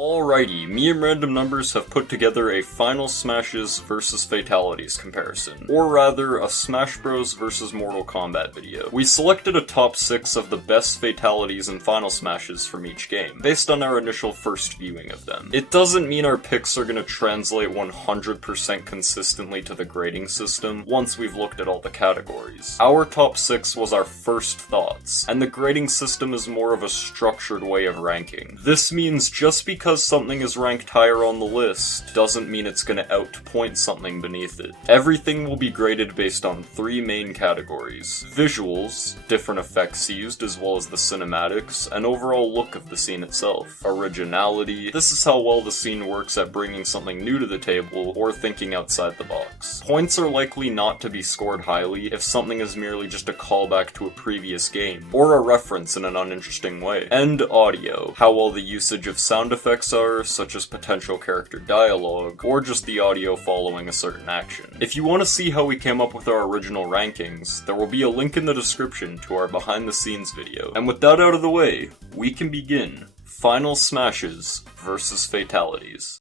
Alrighty, me and Random Numbers have put together a Final Smashes vs Fatalities comparison, or rather, a Smash Bros vs Mortal Kombat video. We selected a top 6 of the best Fatalities and Final Smashes from each game, based on our initial first viewing of them. It doesn't mean our picks are gonna translate 100% consistently to the grading system once we've looked at all the categories. Our top 6 was our first thoughts, and the grading system is more of a structured way of ranking. This means just because something is ranked higher on the list doesn't mean it's gonna outpoint something beneath it. Everything will be graded based on 3 main categories: visuals, different effects used as well as the cinematics, and overall look of the scene itself. Originality, this is how well the scene works at bringing something new to the table or thinking outside the box. Points are likely not to be scored highly if something is merely just a callback to a previous game, or a reference in an uninteresting way. And audio, how well the usage of sound effects are, such as potential character dialogue, or just the audio following a certain action. If you want to see how we came up with our original rankings, there will be a link in the description to our behind the scenes video. And with that out of the way, we can begin Final Smashes vs Fatalities.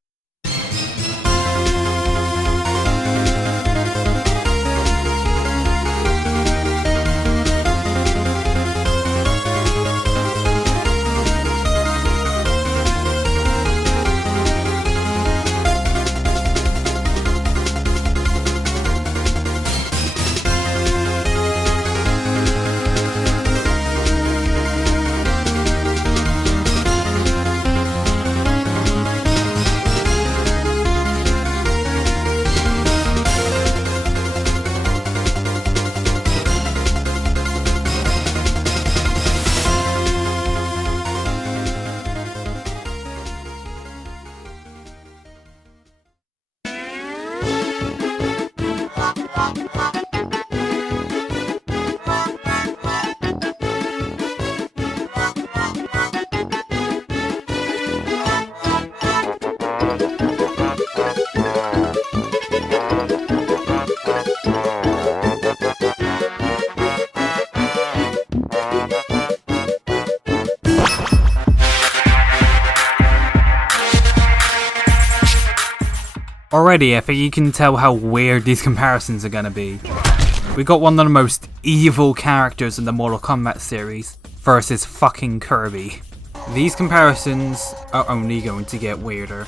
Already, I think you can tell how weird these comparisons are gonna be. We got one of the most evil characters in the Mortal Kombat series versus fucking Kirby. These comparisons are only going to get weirder.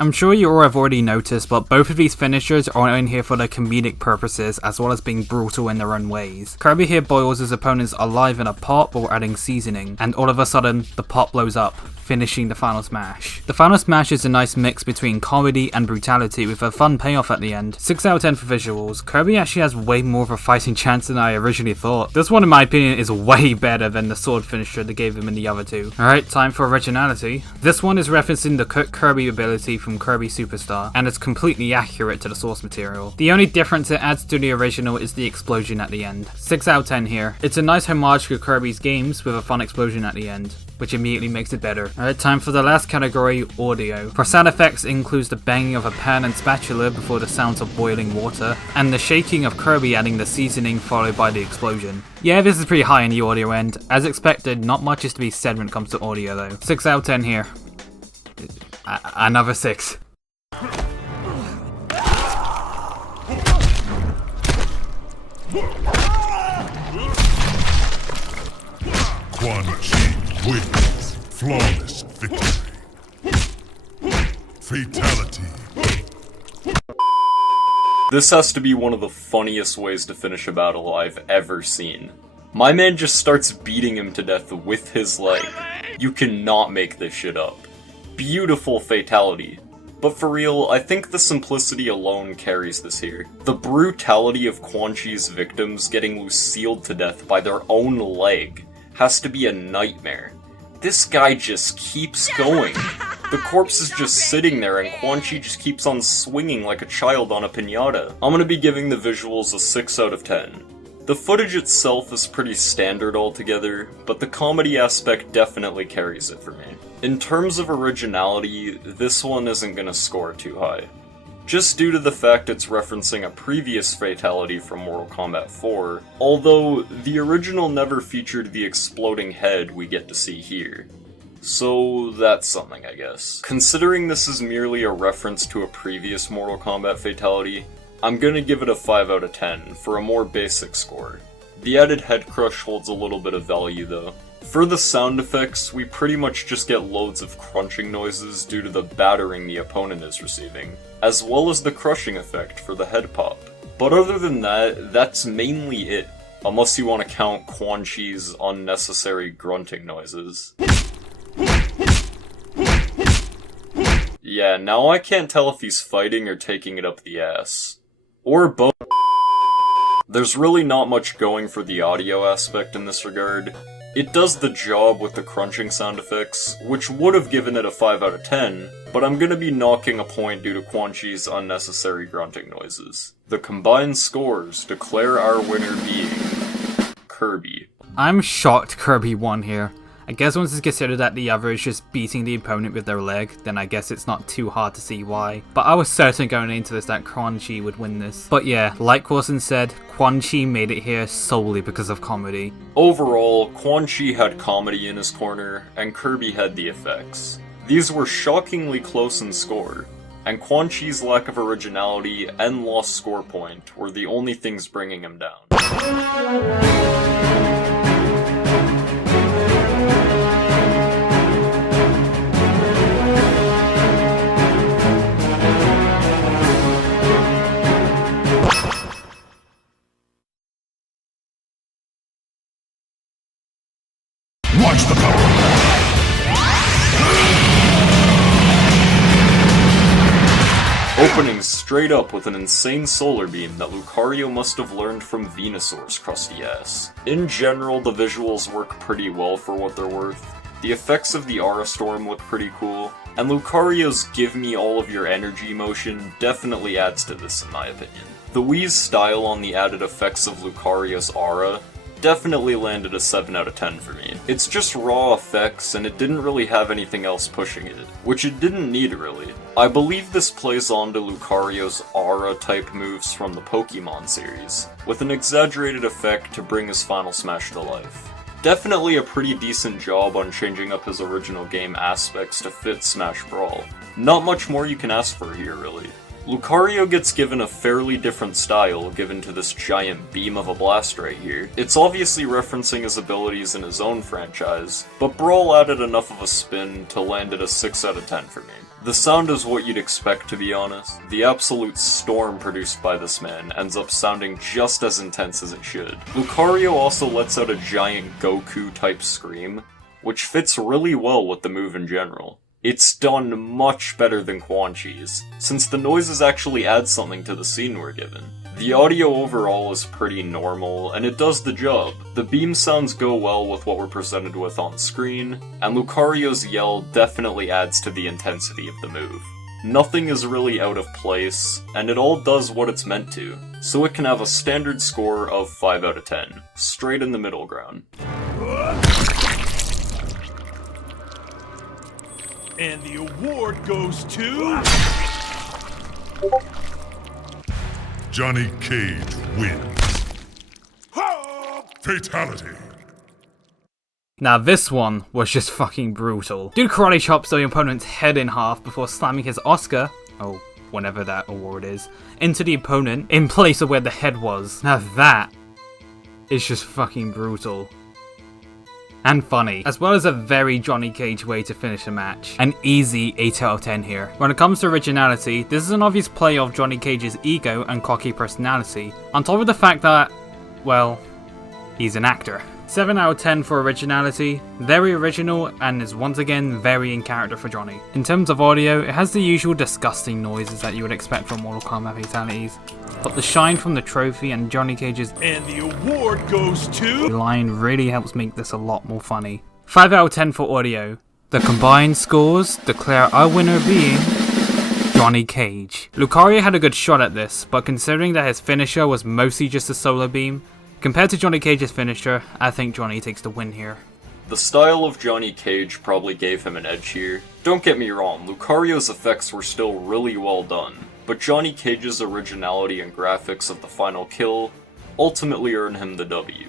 I'm sure you all have already noticed, but both of these finishers are in here for their comedic purposes as well as being brutal in their own ways. Kirby here boils his opponents alive in a pot while adding seasoning, and all of a sudden, the pot blows up, finishing the final smash. The final smash is a nice mix between comedy and brutality with a fun payoff at the end. 6 out of 10 for visuals. Kirby actually has way more of a fighting chance than I originally thought. This one in my opinion is way better than the sword finisher they gave him in the other two. Alright, time for originality. This one is referencing the Cook Kirby ability from Kirby Superstar, and it's completely accurate to the source material. The only difference it adds to the original is the explosion at the end. 6 out of 10 here. It's a nice homage to Kirby's games with a fun explosion at the end, which immediately makes it better. Alright, time for the last category, audio. For sound effects, it includes the banging of a pan and spatula before the sounds of boiling water, and the shaking of Kirby adding the seasoning followed by the explosion. Yeah, this is pretty high in the audio end. As expected, not much is to be said when it comes to audio though. 6 out of 10 here. Another 6. Quan Chi wins. Flawless victory. Fatality. This has to be one of the funniest ways to finish a battle I've ever seen. My man just starts beating him to death with his leg. You cannot make this shit up. Beautiful fatality. But for real, I think the simplicity alone carries this here. The brutality of Quan Chi's victims getting Luciled to death by their own leg has to be a nightmare. This guy just keeps going. The corpse is just sitting there and Quan Chi just keeps on swinging like a child on a piñata. I'm gonna be giving the visuals a 6 out of 10. The footage itself is pretty standard altogether, but the comedy aspect definitely carries it for me. In terms of originality, this one isn't gonna score too high. just due to the fact it's referencing a previous fatality from Mortal Kombat 4, although the original never featured the exploding head we get to see here. So that's something, I guess. Considering this is merely a reference to a previous Mortal Kombat fatality, I'm gonna give it a 5 out of 10 for a more basic score. The added head crush holds a little bit of value though. For the sound effects, we pretty much just get loads of crunching noises due to the battering the opponent is receiving, as well as the crushing effect for the head pop. But other than that, that's mainly it, unless you want to count Quan Chi's unnecessary grunting noises. Yeah, now I can't tell if he's fighting or taking it up the ass. Or both. There's really not much going for the audio aspect in this regard. It does the job with the crunching sound effects, which would have given it a 5 out of 10, but I'm gonna be knocking a point due to Quan Chi's unnecessary grunting noises. The combined scores declare our winner being Kirby. I'm shocked Kirby won here. I guess once it's considered that the other is just beating the opponent with their leg, then I guess it's not too hard to see why. But I was certain going into this that Quan Chi would win this. But yeah, like Corson said, Quan Chi made it here solely because of comedy. Overall, Quan Chi had comedy in his corner, and Kirby had the effects. These were shockingly close in score, and Quan Chi's lack of originality and lost score point were the only things bringing him down. Watch the power! Opening straight up with an insane solar beam that Lucario must have learned from Venusaur's crusty ass. In general, the visuals work pretty well for what they're worth. The effects of the Aura Storm look pretty cool, and Lucario's give me all of your energy motion definitely adds to this in my opinion. The Wii's style on the added effects of Lucario's aura definitely landed a 7 out of 10 for me. It's just raw effects and it didn't really have anything else pushing it, which it didn't need really. I believe this plays onto Lucario's aura type moves from the Pokemon series, with an exaggerated effect to bring his final smash to life. Definitely a pretty decent job on changing up his original game aspects to fit Smash Brawl. Not much more you can ask for here really. Lucario gets given a fairly different style given to this giant beam of a blast right here. It's obviously referencing his abilities in his own franchise, but BRAWL added enough of a spin to land at a 6 out of 10 for me. The sound is what you'd expect, to be honest. The absolute storm produced by this man ends up sounding just as intense as it should. Lucario also lets out a giant Goku-type scream, which fits really well with the move in general. It's done much better than Quan Chi's, since the noises actually add something to the scene we're given. The audio overall is pretty normal, and it does the job. The beam sounds go well with what we're presented with on screen, and Lucario's yell definitely adds to the intensity of the move. Nothing is really out of place, and it all does what it's meant to, so it can have a standard score of 5 out of 10, straight in the middle ground. And the award goes to... Johnny Cage wins. Fatality. Now this one was just fucking brutal. Dude karate chops the opponent's head in half before slamming his Oscar, oh, whatever that award is, into the opponent in place of where the head was. Now that is just fucking brutal. And funny, as well as a very Johnny Cage way to finish a match. An easy 8 out of 10 here. When it comes to originality, this is an obvious play of Johnny Cage's ego and cocky personality, on top of the fact that, well, he's an actor. 7 out of 10 for originality, very original, and is once again very in character for Johnny. In terms of audio, it has the usual disgusting noises that you would expect from Mortal Kombat Fatalities, but the shine from the trophy and Johnny Cage's And the award goes to... line really helps make this a lot more funny. 5 out of 10 for audio. The combined scores declare our winner being Johnny Cage. Lucario had a good shot at this, but considering that his finisher was mostly just a solar beam, compared to Johnny Cage's finisher, I think Johnny takes the win here. The style of Johnny Cage probably gave him an edge here. Don't get me wrong, Lucario's effects were still really well done, but Johnny Cage's originality and graphics of the final kill ultimately earned him the W.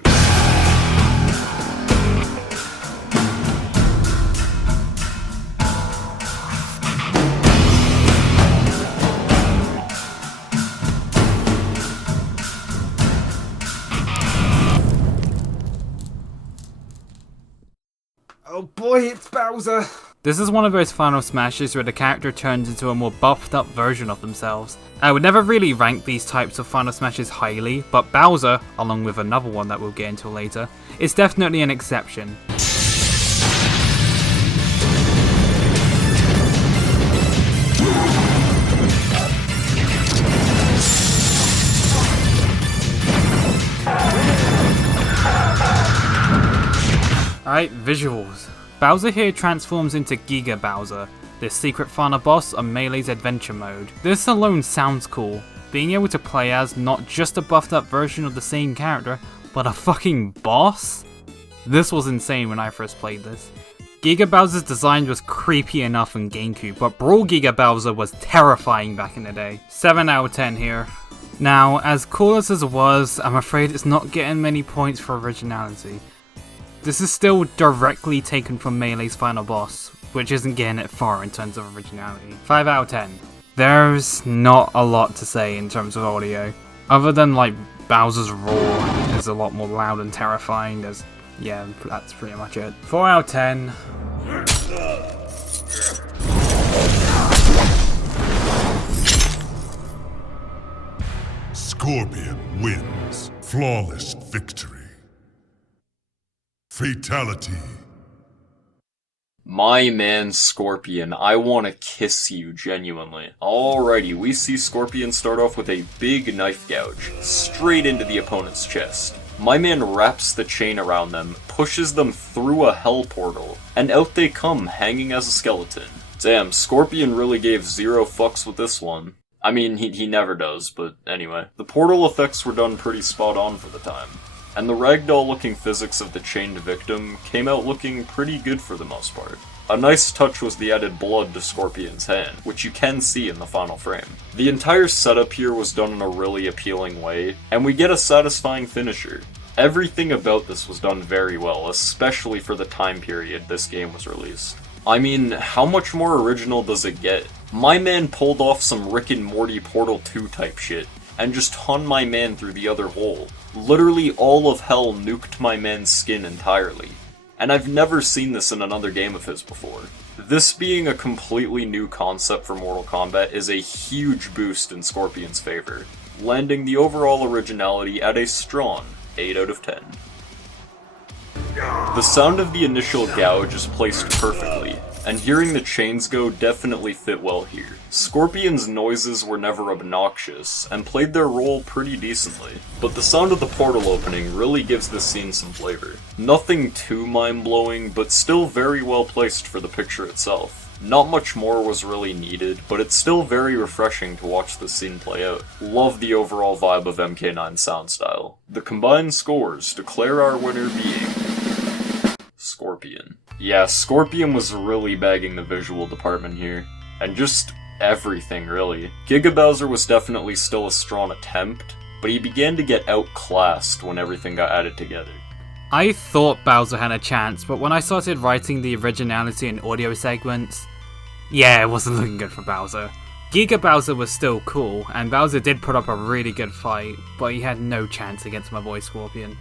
Oh boy, it's Bowser! This is one of those final smashes where the character turns into a more buffed up version of themselves. I would never really rank these types of final smashes highly, but Bowser, along with another one that we'll get into later, is definitely an exception. Alright, visuals. Bowser here transforms into Giga Bowser, the secret final boss on Melee's adventure mode. This alone sounds cool, being able to play as not just a buffed up version of the same character, but a fucking boss? This was insane when I first played this. Giga Bowser's design was creepy enough in GameCube, but Brawl Giga Bowser was terrifying back in the day. 7 out of 10 here. Now, as cool as this was, I'm afraid it's not getting many points for originality. This is still directly taken from Melee's final boss, which isn't getting it far in terms of originality. 5 out of 10. There's not a lot to say in terms of audio. Other than like Bowser's roar is a lot more loud and terrifying, yeah, that's pretty much it. 4 out of 10. Scorpion wins. Flawless victory. Fatality. My man Scorpion, I wanna kiss you, genuinely. Alrighty, we see Scorpion start off with a big knife gouge, straight into the opponent's chest. My man wraps the chain around them, pushes them through a hell portal, and out they come, hanging as a skeleton. Damn, Scorpion really gave zero fucks with this one. I mean, he never does, but anyway. The portal effects were done pretty spot on for the time. And the ragdoll-looking physics of the chained victim came out looking pretty good for the most part. A nice touch was the added blood to Scorpion's hand, which you can see in the final frame. The entire setup here was done in a really appealing way, and we get a satisfying finisher. Everything about this was done very well, especially for the time period this game was released. I mean, how much more original does it get? My man pulled off some Rick and Morty Portal 2 type shit, and just hung my man through the other hole. Literally all of hell nuked my man's skin entirely. And I've never seen this in another game of his before. This being a completely new concept for Mortal Kombat is a huge boost in Scorpion's favor, landing the overall originality at a strong 8 out of 10. The sound of the initial gouge is placed perfectly, and hearing the chains go definitely fit well here. Scorpion's noises were never obnoxious, and played their role pretty decently, but the sound of the portal opening really gives this scene some flavor. Nothing too mind-blowing, but still very well placed for the picture itself. Not much more was really needed, but it's still very refreshing to watch this scene play out. Love the overall vibe of MK9's sound style. The combined scores declare our winner being Scorpion. Yeah, Scorpion was really bagging the visual department here, and just everything really. Giga Bowser was definitely still a strong attempt, but he began to get outclassed when everything got added together. I thought Bowser had a chance, but when I started writing the originality and audio segments, yeah, it wasn't looking good for Bowser. Giga Bowser was still cool, and Bowser did put up a really good fight, but he had no chance against my boy Scorpion.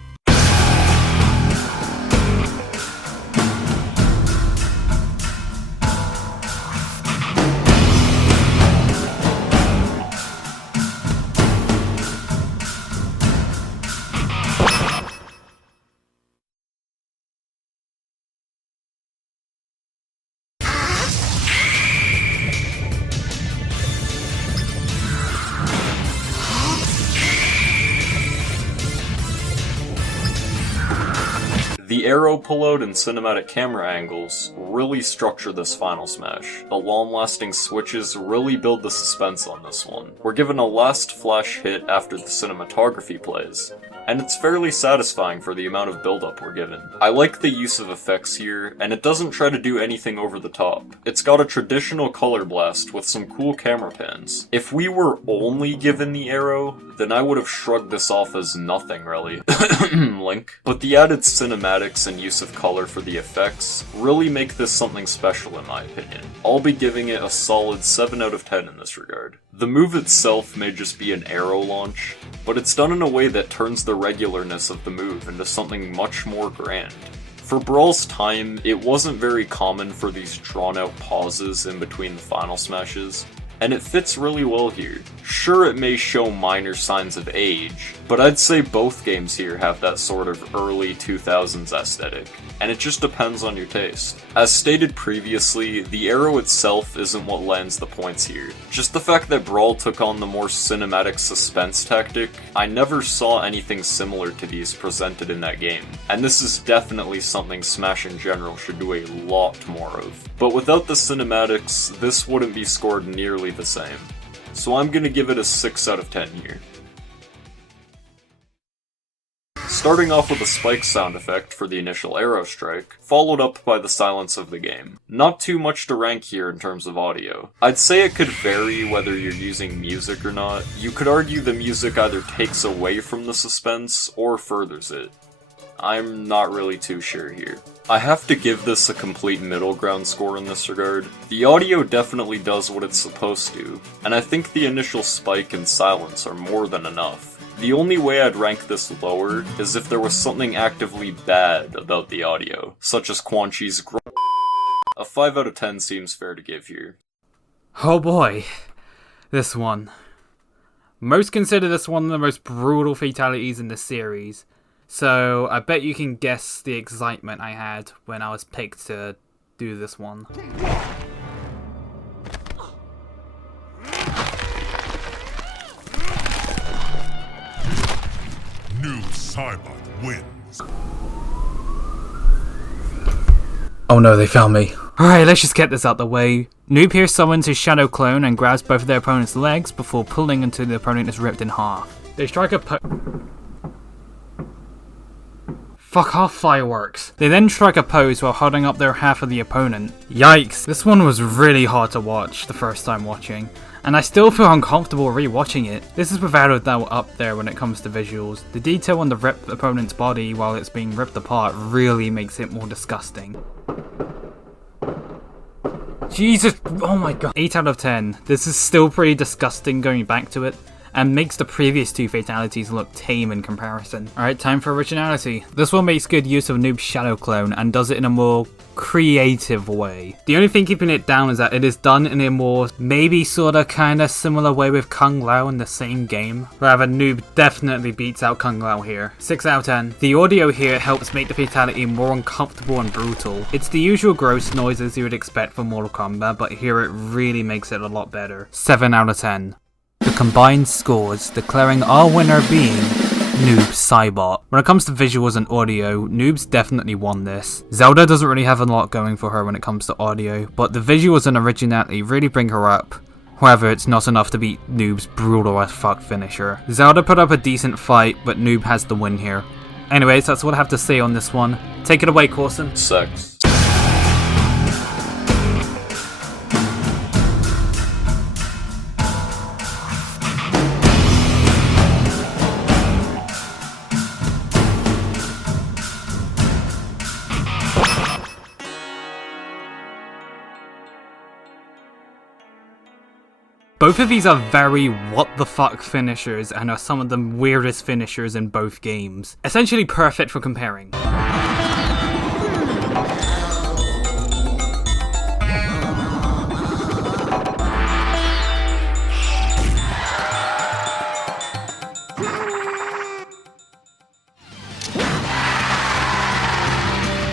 The arrow pullout and cinematic camera angles really structure this final smash. The long-lasting switches really build the suspense on this one. We're given a last flash hit after the cinematography plays, and it's fairly satisfying for the amount of build-up we're given. I like the use of effects here, and it doesn't try to do anything over the top. It's got a traditional color blast with some cool camera pans. If we were only given the arrow, then I would have shrugged this off as nothing, really. Link. But the added cinematics and use of color for the effects really make this something special in my opinion. I'll be giving it a solid 7 out of 10 in this regard. The move itself may just be an arrow launch, but it's done in a way that turns the regularness of the move into something much more grand. For Brawl's time, it wasn't very common for these drawn-out pauses in between the final smashes, and it fits really well here. Sure, it may show minor signs of age, but I'd say both games here have that sort of early 2000s aesthetic, and it just depends on your taste. As stated previously, the arrow itself isn't what lands the points here. Just the fact that Brawl took on the more cinematic suspense tactic, I never saw anything similar to these presented in that game, and this is definitely something Smash in general should do a lot more of. But without the cinematics, this wouldn't be scored nearly the same. So I'm gonna give it a 6 out of 10 here. Starting off with a spike sound effect for the initial arrow strike, followed up by the silence of the game. Not too much to rank here in terms of audio. I'd say it could vary whether you're using music or not. You could argue the music either takes away from the suspense or furthers it. I'm not really too sure here. I have to give this a complete middle ground score in this regard. The audio definitely does what it's supposed to, and I think the initial spike and silence are more than enough. The only way I'd rank this lower is if there was something actively bad about the audio, such as Quan Chi's A 5 out of 10 seems fair to give here. Oh boy, this one. Most consider this one of the most brutal fatalities in the series, so I bet you can guess the excitement I had when I was picked to do this one. New Saibot wins. Oh no, they found me. Alright, let's just get this out the way. Noob here summons his shadow clone and grabs both of their opponent's legs before pulling until the opponent is ripped in half. They strike a Fuck off, fireworks. They then strike a pose while holding up their half of the opponent. Yikes, this one was really hard to watch the first time watching, and I still feel uncomfortable rewatching it. This is without a doubt up there when it comes to visuals. The detail on the ripped opponent's body while it's being ripped apart really makes it more disgusting. Jesus, oh my god. 8 out of 10. This is still pretty disgusting going back to it, and makes the previous two fatalities look tame in comparison. Alright, time for originality. This one makes good use of Noob's shadow clone and does it in a more creative way. The only thing keeping it down is that it is done in a more maybe sorta kinda similar way with Kung Lao in the same game. However, Noob definitely beats out Kung Lao here. 6 out of 10. The audio here helps make the fatality more uncomfortable and brutal. It's the usual gross noises you would expect from Mortal Kombat, but here it really makes it a lot better. 7 out of 10. The combined scores declaring our winner being Noob Saibot. When it comes to visuals and audio, Noob's definitely won this. Zelda doesn't really have a lot going for her when it comes to audio, but the visuals and originality really bring her up. However, it's not enough to beat Noob's brutal as fuck finisher. Zelda put up a decent fight, but Noob has the win here. Anyways, that's what I have to say on this one. Take it away, Corson. Sex. Both of these are very what the fuck finishers and are some of the weirdest finishers in both games. Essentially perfect for comparing.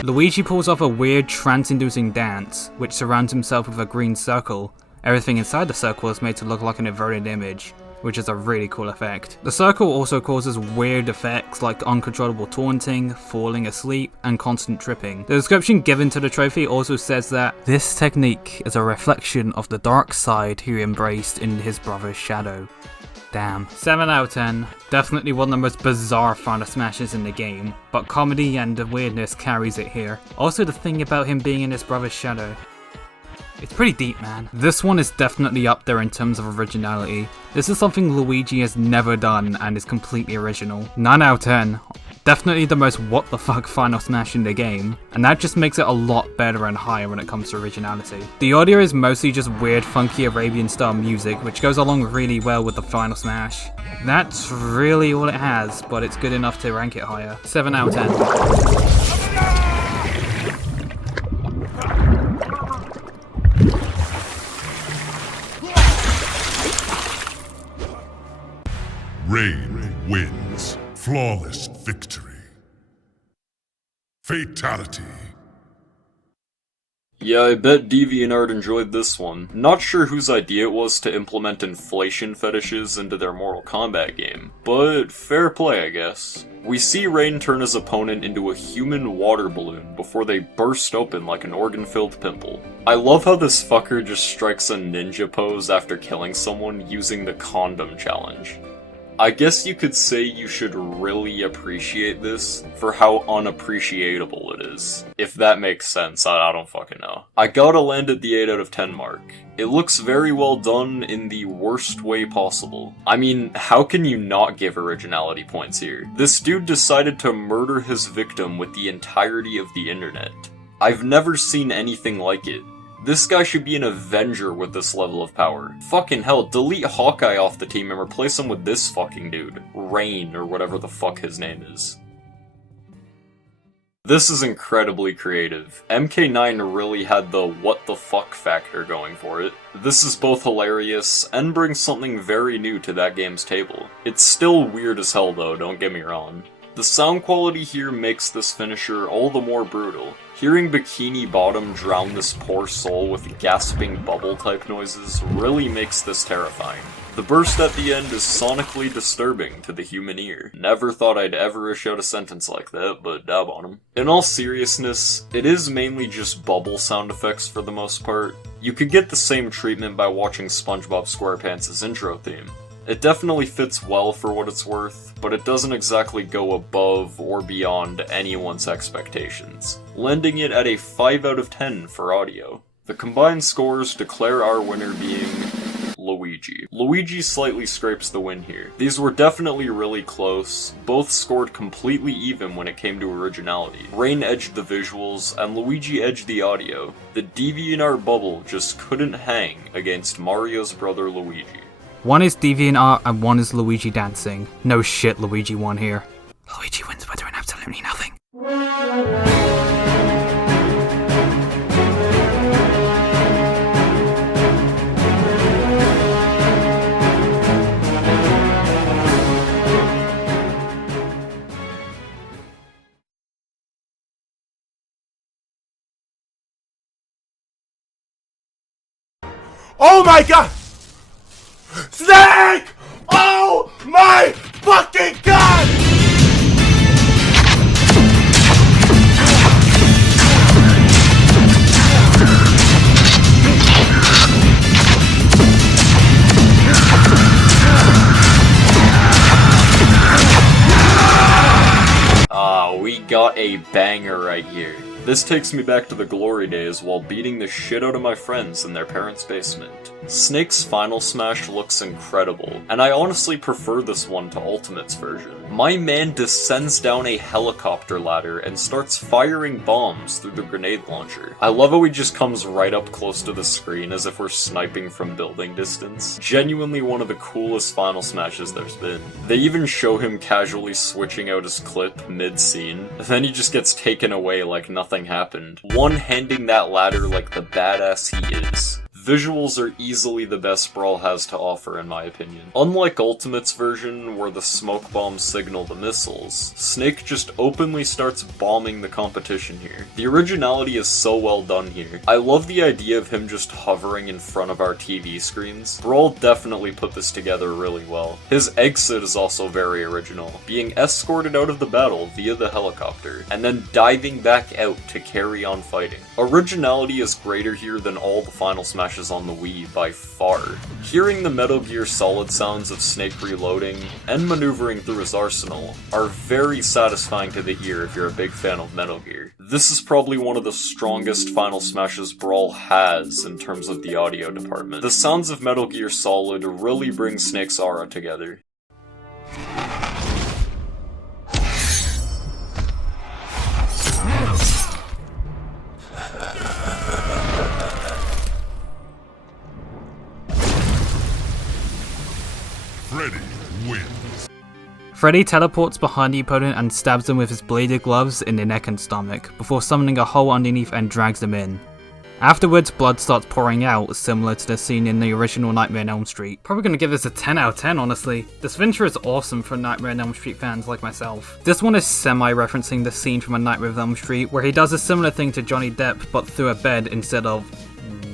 Luigi pulls off a weird trance-inducing dance, which surrounds himself with a green circle. Everything inside the circle is made to look like an inverted image. which is a really cool effect. The circle also causes weird effects like uncontrollable taunting, falling asleep, and constant tripping. The description given to the trophy also says that this technique is a reflection of the dark side he embraced in his brother's shadow. Damn. 7 out of 10. Definitely one of the most bizarre Final Smashes in the game, but comedy and the weirdness carries it here. Also the thing about him being in his brother's shadow. It's pretty deep, man. This one is definitely up there in terms of originality. This is something Luigi has never done and is completely original. 9 out of 10. Definitely the most what the fuck Final Smash in the game, and that just makes it a lot better and higher when it comes to originality. The audio is mostly just weird, funky Arabian style music, which goes along really well with the Final Smash. That's really all it has, but it's good enough to rank it higher. 7 out of 10. Rain wins. Flawless victory. Fatality. Yeah, I bet DeviantArt enjoyed this one. Not sure whose idea it was to implement inflation fetishes into their Mortal Kombat game, but fair play, I guess. We see Rain turn his opponent into a human water balloon before they burst open like an organ-filled pimple. I love how this fucker just strikes a ninja pose after killing someone using the condom challenge. I guess you could say you should really appreciate this for how unappreciable it is. If that makes sense, I don't fucking know. I gotta land at the 8 out of 10 mark. It looks very well done in the worst way possible. I mean, how can you not give originality points here? This dude decided to murder his victim with the entirety of the internet. I've never seen anything like it. This guy should be an Avenger with this level of power. Fucking hell, delete Hawkeye off the team and replace him with this fucking dude. Rain, or whatever the fuck his name is. This is incredibly creative. MK9 really had the what the fuck factor going for it. This is both hilarious and brings something very new to that game's table. It's still weird as hell though, don't get me wrong. The sound quality here makes this finisher all the more brutal. Hearing Bikini Bottom drown this poor soul with gasping bubble type noises really makes this terrifying. The burst at the end is sonically disturbing to the human ear. Never thought I'd ever ish out a sentence like that, but dab on him. In all seriousness, it is mainly just bubble sound effects for the most part. You could get the same treatment by watching SpongeBob SquarePants' intro theme. It definitely fits well for what it's worth, but it doesn't exactly go above or beyond anyone's expectations, landing it at a 5 out of 10 for audio. The combined scores declare our winner being Luigi. Luigi slightly scrapes the win here. These were definitely really close, both scored completely even when it came to originality. Rain edged the visuals, and Luigi edged the audio. The DeviantArt bubble just couldn't hang against Mario's brother Luigi. One is DeviantArt and one is Luigi dancing. No shit, Luigi won here. Luigi wins by doing absolutely nothing. Oh my god! Snake! Oh my fucking god! We got a banger right here. This takes me back to the glory days while beating the shit out of my friends in their parents' basement. Snake's final smash looks incredible, and I honestly prefer this one to Ultimate's version. My man descends down a helicopter ladder and starts firing bombs through the grenade launcher. I love how he just comes right up close to the screen as if we're sniping from building distance. Genuinely one of the coolest final smashes there's been. They even show him casually switching out his clip mid-scene, then he just gets taken away like nothing happened, one-handing that ladder like the badass he is. Visuals are easily the best Brawl has to offer in my opinion. Unlike Ultimate's version, where the smoke bombs signal the missiles, Snake just openly starts bombing the competition here. The originality is so well done here. I love the idea of him just hovering in front of our TV screens. Brawl definitely put this together really well. His exit is also very original, being escorted out of the battle via the helicopter, and then diving back out to carry on fighting. Originality is greater here than all the Final Smashes on the Wii by far. Hearing the Metal Gear Solid sounds of Snake reloading and maneuvering through his arsenal are very satisfying to the ear if you're a big fan of Metal Gear. This is probably one of the strongest Final Smashes Brawl has in terms of the audio department. The sounds of Metal Gear Solid really bring Snake's aura together. Freddy wins. Freddy teleports behind the opponent and stabs them with his bladed gloves in the neck and stomach, before summoning a hole underneath and drags them in. Afterwards, blood starts pouring out, similar to the scene in the original Nightmare on Elm Street. Probably gonna give this a 10 out of 10, honestly. This venture is awesome for Nightmare on Elm Street fans like myself. This one is semi-referencing the scene from A Nightmare on Elm Street, where he does a similar thing to Johnny Depp, but through a bed instead of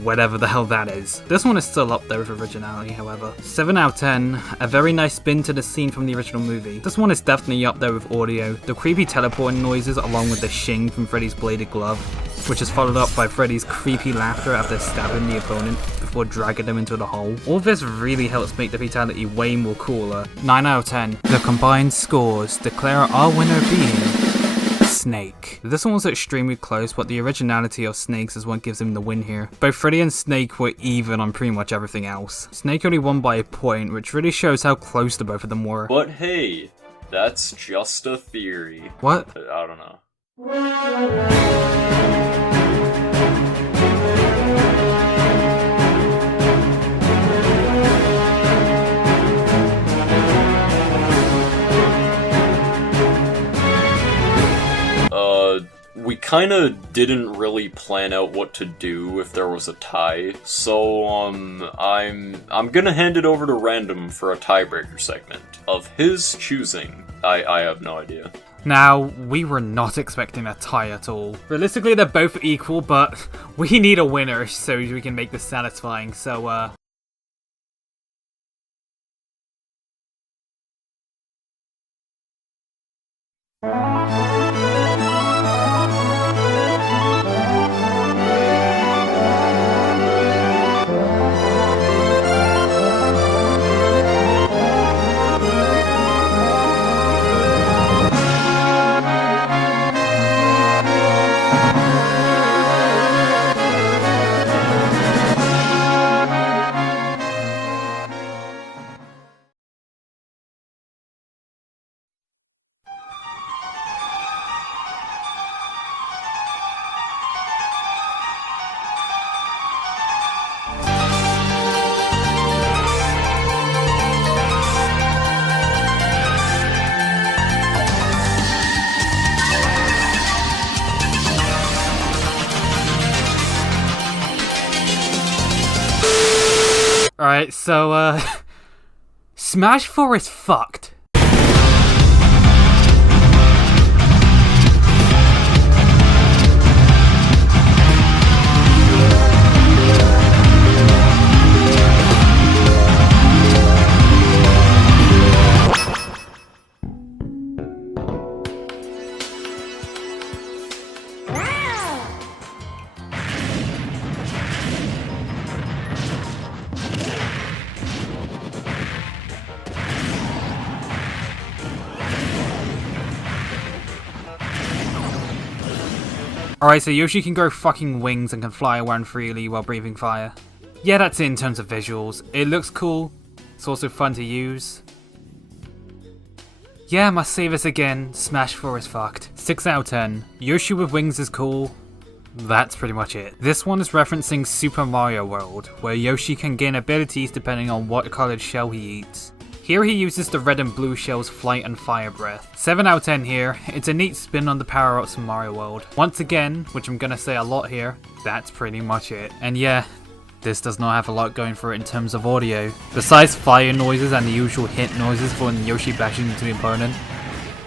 whatever the hell that is. This one is still up there with originality, however. 7 out of 10, a very nice spin to the scene from the original movie. This one is definitely up there with audio, the creepy teleporting noises along with the shing from Freddy's bladed glove, which is followed up by Freddy's creepy laughter after stabbing the opponent before dragging them into the hole. All this really helps make the fatality way more cooler. 9 out of 10. The combined scores declare our winner being Snake. This one was extremely close, but the originality of Snake's is what gives him the win here. Both Freddy and Snake were even on pretty much everything else. Snake only won by a point, which really shows how close the both of them were. But hey, that's just a theory. What? I don't know. We kinda didn't really plan out what to do if there was a tie, so I'm gonna hand it over to Random for a tiebreaker segment of his choosing. I have no idea. Now, we were not expecting a tie at all. Realistically, they're both equal, but we need a winner so we can make this satisfying, so alright, so, Smash 4 is fucked. Alright, so Yoshi can grow fucking wings and can fly around freely while breathing fire. Yeah, that's it in terms of visuals. It looks cool. It's also fun to use. Yeah, I must say this again. Smash 4 is fucked. 6 out of 10. Yoshi with wings is cool. That's pretty much it. This one is referencing Super Mario World, where Yoshi can gain abilities depending on what colored shell he eats. Here he uses the red and blue shell's flight and fire breath. 7 out of 10 here. It's a neat spin on the power-ups from Mario World. Once again, which I'm gonna say a lot here, that's pretty much it. And yeah, This does not have a lot going for it in terms of audio. Besides fire noises and the usual hit noises for when Yoshi bashing into the opponent.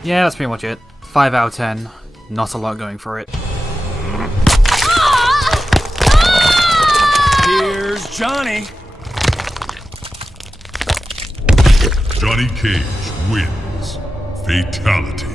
Yeah, that's pretty much it. 5 out of 10. Not a lot going for it. Here's Johnny. Johnny Cage wins. Fatality.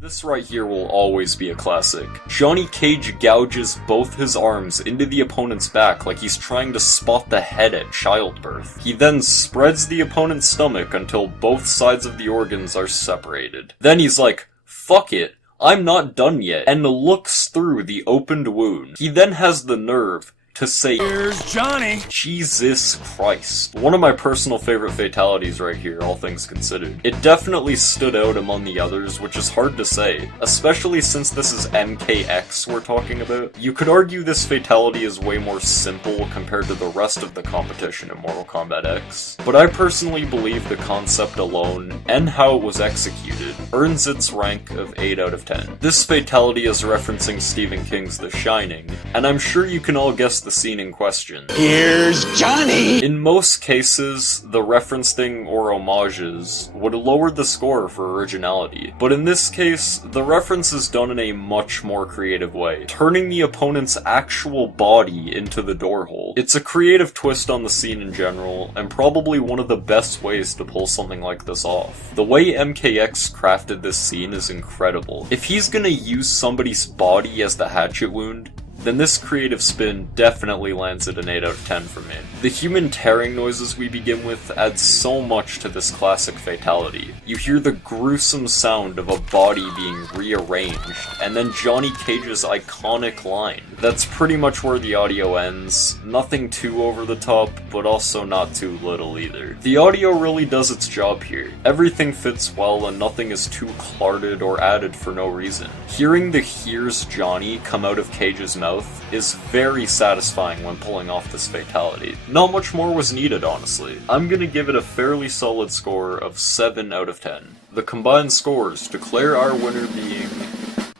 This right here will always be a classic. Johnny Cage gouges both his arms into the opponent's back like he's trying to spot the head at childbirth. He then spreads the opponent's stomach until both sides of the organs are separated. Then he's like, fuck it, I'm not done yet, and looks through the opened wound. He then has the nerve to say, Here's Johnny. Jesus Christ. One of my personal favorite fatalities right here, all things considered. It definitely stood out among the others, which is hard to say, especially since this is MKX we're talking about. You could argue this fatality is way more simple compared to the rest of the competition in Mortal Kombat X, but I personally believe the concept alone, and how it was executed, earns its rank of 8 out of 10. This fatality is referencing Stephen King's The Shining, and I'm sure you can all guess the scene in question. Here's Johnny! In most cases, the referencing or homages would lower the score for originality, but in this case, the reference is done in a much more creative way, turning the opponent's actual body into the door hole. It's a creative twist on the scene in general, and probably one of the best ways to pull something like this off. The way MKX crafted this scene is incredible. If he's gonna use somebody's body as the hatchet wound, then this creative spin definitely lands at an 8 out of 10 for me. The human tearing noises we begin with add so much to this classic fatality. You hear the gruesome sound of a body being rearranged, and then Johnny Cage's iconic line. That's pretty much where the audio ends. Nothing too over the top, but also not too little either. The audio really does its job here. Everything fits well and nothing is too clarted or added for no reason. Hearing the "Here's Johnny" come out of Cage's mouth is very satisfying when pulling off this fatality. Not much more was needed, honestly. I'm gonna give it a fairly solid score of 7 out of 10. The combined scores declare our winner being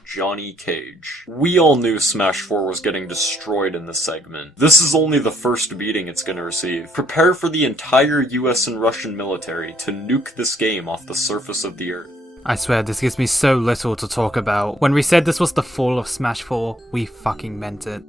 Johnny Cage. We all knew Smash 4 was getting destroyed in this segment. This is only the first beating it's gonna receive. Prepare for the entire US and Russian military to nuke this game off the surface of the earth. I swear, this gives me so little to talk about. When we said this was the fall of Smash 4, we fucking meant it.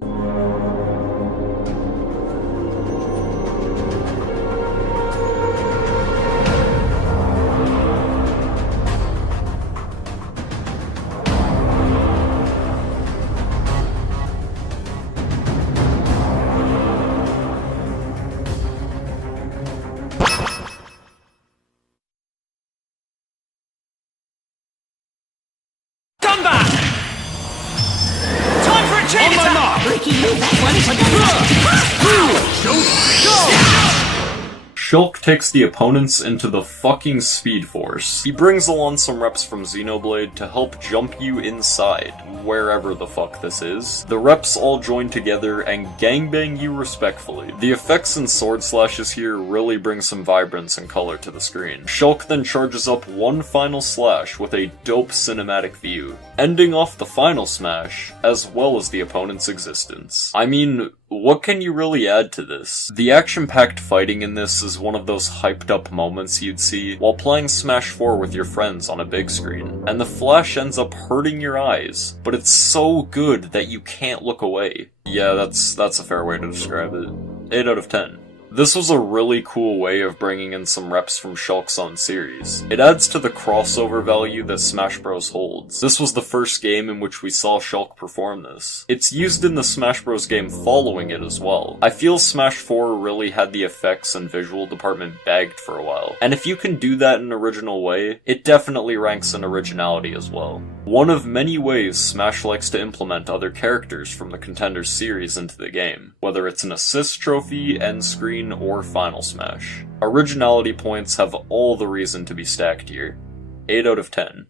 Shulk takes the opponents into the fucking Speed Force. He brings along some reps from Xenoblade to help jump you inside, wherever the fuck this is. The reps all join together and gangbang you respectfully. The effects and sword slashes here really bring some vibrance and color to the screen. Shulk then charges up one final slash with a dope cinematic view, ending off the final smash, as well as the opponent's existence. I mean, what can you really add to this? The action-packed fighting in this is one of those hyped-up moments you'd see while playing Smash 4 with your friends on a big screen, and the flash ends up hurting your eyes, but it's so good that you can't look away. Yeah, that's a fair way to describe it. 8 out of 10. This was a really cool way of bringing in some reps from Shulk's own series. It adds to the crossover value that Smash Bros holds. This was the first game in which we saw Shulk perform this. It's used in the Smash Bros game following it as well. I feel Smash 4 really had the effects and visual department bagged for a while, and if you can do that in an original way, it definitely ranks in originality as well. One of many ways Smash likes to implement other characters from the Contenders series into the game, whether it's an assist trophy, end screen, or Final Smash. Originality points have all the reason to be stacked here. 8 out of 10.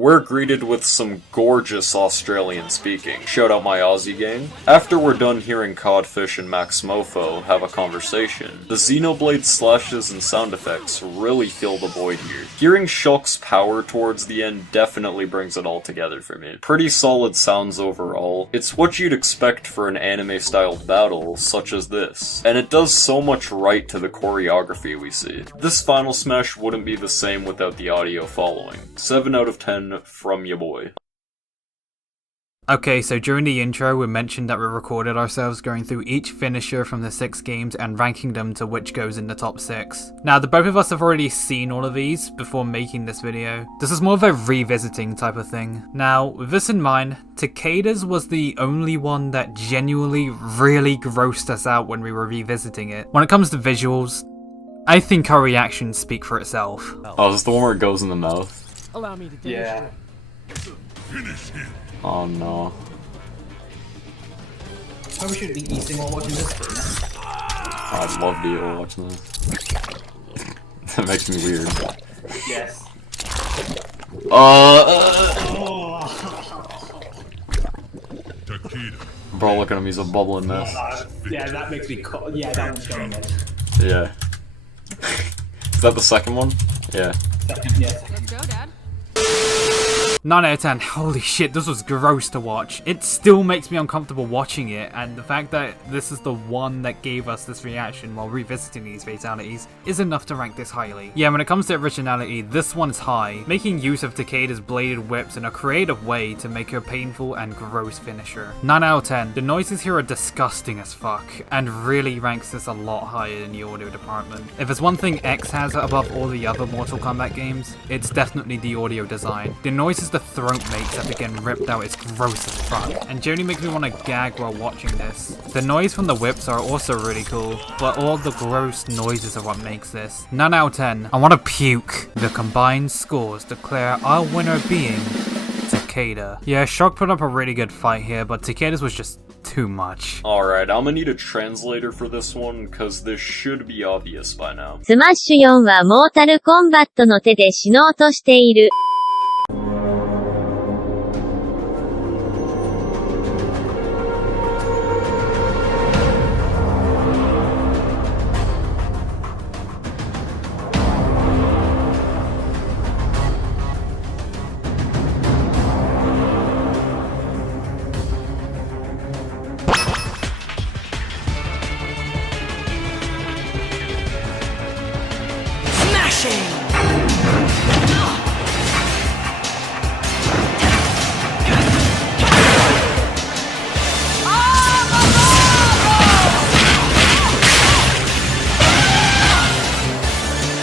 we're greeted with some gorgeous Australian speaking. Shout out my Aussie gang. After we're done hearing Codfish and Max Mofo have a conversation, the Xenoblade slashes and sound effects really fill the void here. Hearing Shulk's power towards the end definitely brings it all together for me. Pretty solid sounds overall. It's what you'd expect for an anime-styled battle such as this, and it does so much right to the choreography we see. This final smash wouldn't be the same without the audio following. 7 out of 10 from ya boy. Okay, so during the intro we mentioned that we recorded ourselves going through each finisher from the 6 games and ranking them to which goes in the top 6. Now, the both of us have already seen all of these before making this video. This is more of a revisiting type of thing. Now, with this in mind, Takeda's was the only one that genuinely really grossed us out when we were revisiting it. When it comes to visuals, I think our reactions speak for itself. Oh, is this the one where it goes in the mouth? Allow me to finish. Finish him. Oh no. Probably should be eating while watching this thing. I'd love to eat while watching this. That makes me weird. Yes. Takeda. Bro, look at him, he's a bubbling mess. Yeah, that makes me cold. Yeah, that one's going in. Yeah. Is that the second one? Yeah. Second, yeah. Let's go, Dad. 9 out of 10. Holy shit, this was gross to watch. It still makes me uncomfortable watching it, and the fact that this is the one that gave us this reaction while revisiting these fatalities is enough to rank this highly. Yeah, when it comes to originality, this one's high, making use of Takeda's bladed whips in a creative way to make a painful and gross finisher. 9 out of 10. The noises here are disgusting as fuck, and really ranks this a lot higher in the audio department. If there's one thing X has above all the other Mortal Kombat games, it's definitely the audio design. The noises the throat makes after getting ripped out is gross as fuck, and generally makes me want to gag while watching this. The noise from the whips are also really cool, but all the gross noises are what makes this. 9 out of 10. I want to puke. The combined scores declare our winner being Takeda. Yeah, Shock put up a really good fight here, but Takeda's was just too much. Alright, I'm gonna need a translator for this one, cause this should be obvious by now. スマッシュ4はモータルコンバットの手で死のうとしている。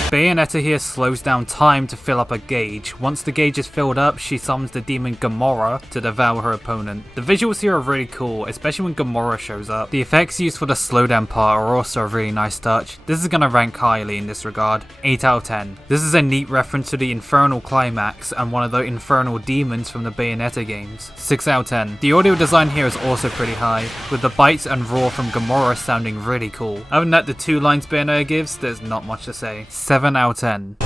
Bayonetta here slows down time to fill up a gauge. Once the gauge is filled up, she summons the demon Gamora to devour her opponent. The visuals here are really cool, especially when Gamora shows up. The effects used for the slowdown part are also a really nice touch. This is gonna rank highly in this regard. 8 out of 10. This is a neat reference to the Infernal Climax and one of the Infernal Demons from the Bayonetta games. 6 out of 10. The audio design here is also pretty high, with the bites and roar from Gamora sounding really cool. Other than that, the 2 lines Bayonetta gives, there's not much to say. 7 out of 10.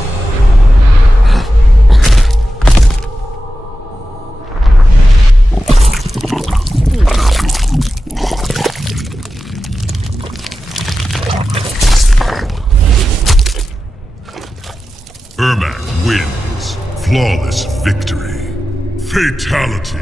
Ermac wins. Flawless victory. Fatality.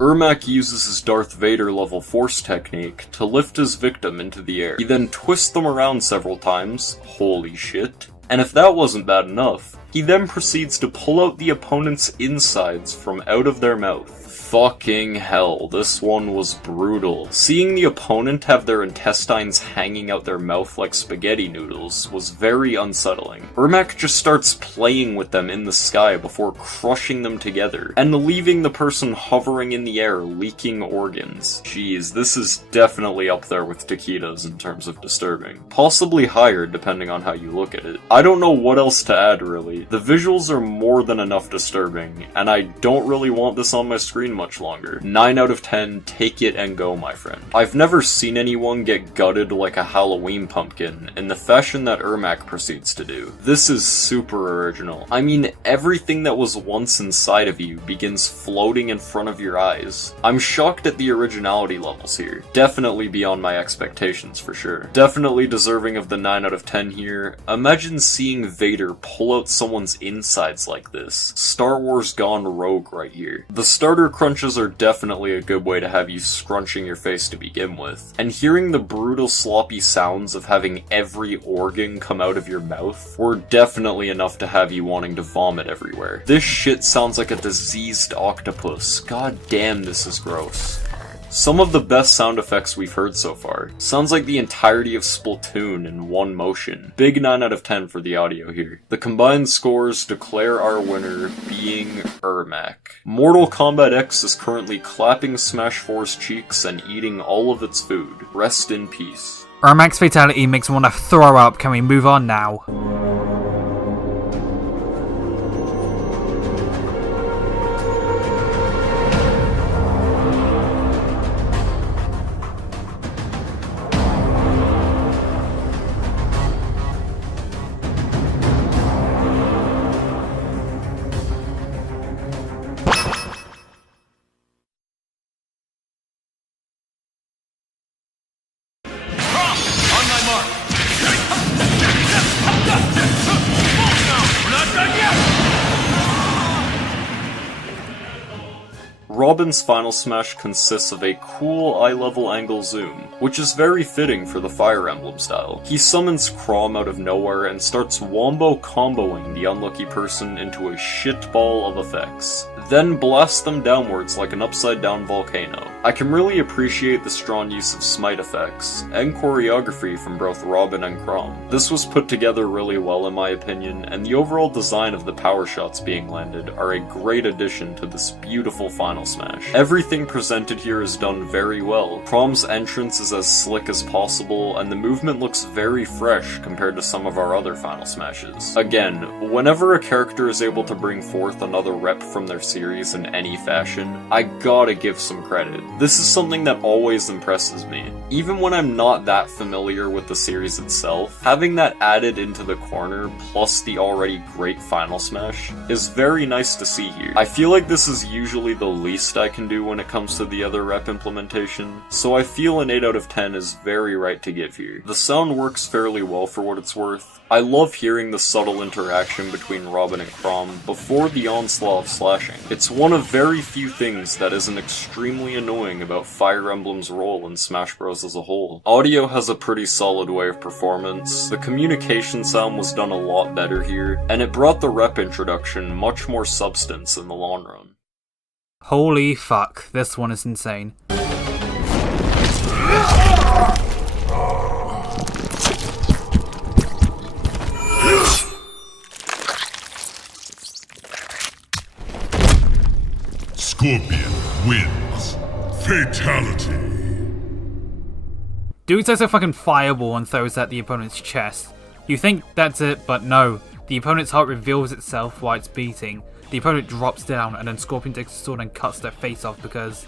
Ermac uses his Darth Vader level force technique to lift his victim into the air. He then twists them around several times, holy shit, and if that wasn't bad enough, he then proceeds to pull out the opponent's insides from out of their mouth. Fucking hell, this one was brutal. Seeing the opponent have their intestines hanging out their mouth like spaghetti noodles was very unsettling. Ermac just starts playing with them in the sky before crushing them together, and leaving the person hovering in the air leaking organs. Jeez, this is definitely up there with Takeda's in terms of disturbing. Possibly higher depending on how you look at it. I don't know what else to add really. be. The visuals are more than enough disturbing, and I don't really want this on my screen much longer. 9 out of 10, take it and go, my friend. I've never seen anyone get gutted like a Halloween pumpkin in the fashion that Ermac proceeds to do. This is super original. I mean, everything that was once inside of you begins floating in front of your eyes. I'm shocked at the originality levels here. Definitely beyond my expectations for sure. Definitely deserving of the 9 out of 10 here. Imagine seeing Vader pull out someone's insides like this. Star Wars gone rogue right here. The starter crunches are definitely a good way to have you scrunching your face to begin with. And hearing the brutal sloppy sounds of having every organ come out of your mouth were definitely enough to have you wanting to vomit everywhere. This shit sounds like a diseased octopus. God damn, this is gross. Some of the best sound effects we've heard so far. Sounds like the entirety of Splatoon in one motion. Big 9 out of 10 for the audio here. The combined scores declare our winner being Ermac. Mortal Kombat X is currently clapping Smash 4's cheeks and eating all of its food. Rest in peace. Ermac's fatality makes me want to throw up. Can we move on now? Robin's final smash consists of a cool eye-level angle zoom, which is very fitting for the Fire Emblem style. He summons Chrom out of nowhere and starts wombo comboing the unlucky person into a shitball of effects, then blasts them downwards like an upside-down volcano. I can really appreciate the strong use of smite effects, and choreography from both Robin and Chrom. This was put together really well in my opinion, and the overall design of the power shots being landed are a great addition to this beautiful final smash. Everything presented here is done very well. Chrom's entrance is as slick as possible, and the movement looks very fresh compared to some of our other final smashes. Again, whenever a character is able to bring forth another rep from their series in any fashion, I gotta give some credit. This is something that always impresses me. Even when I'm not that familiar with the series itself, having that added into the corner, plus the already great final smash, is very nice to see here. I feel like this is usually the least I can do when it comes to the other rep implementation, so I feel an 8 out of 10 is very right to give here. The sound works fairly well for what it's worth. I love hearing the subtle interaction between Robin and Chrom before the onslaught of slashing. It's one of very few things that isn't extremely annoying about Fire Emblem's role in Smash Bros as a whole. Audio has a pretty solid way of performance, the communication sound was done a lot better here, and it brought the rep introduction much more substance in the long run. Holy fuck, this one is insane. Scorpion wins. Fatality. Dude takes a fucking fireball and throws at the opponent's chest. You think that's it, but no. The opponent's heart reveals itself while it's beating. The opponent drops down, and then Scorpion takes a sword and cuts their face off because...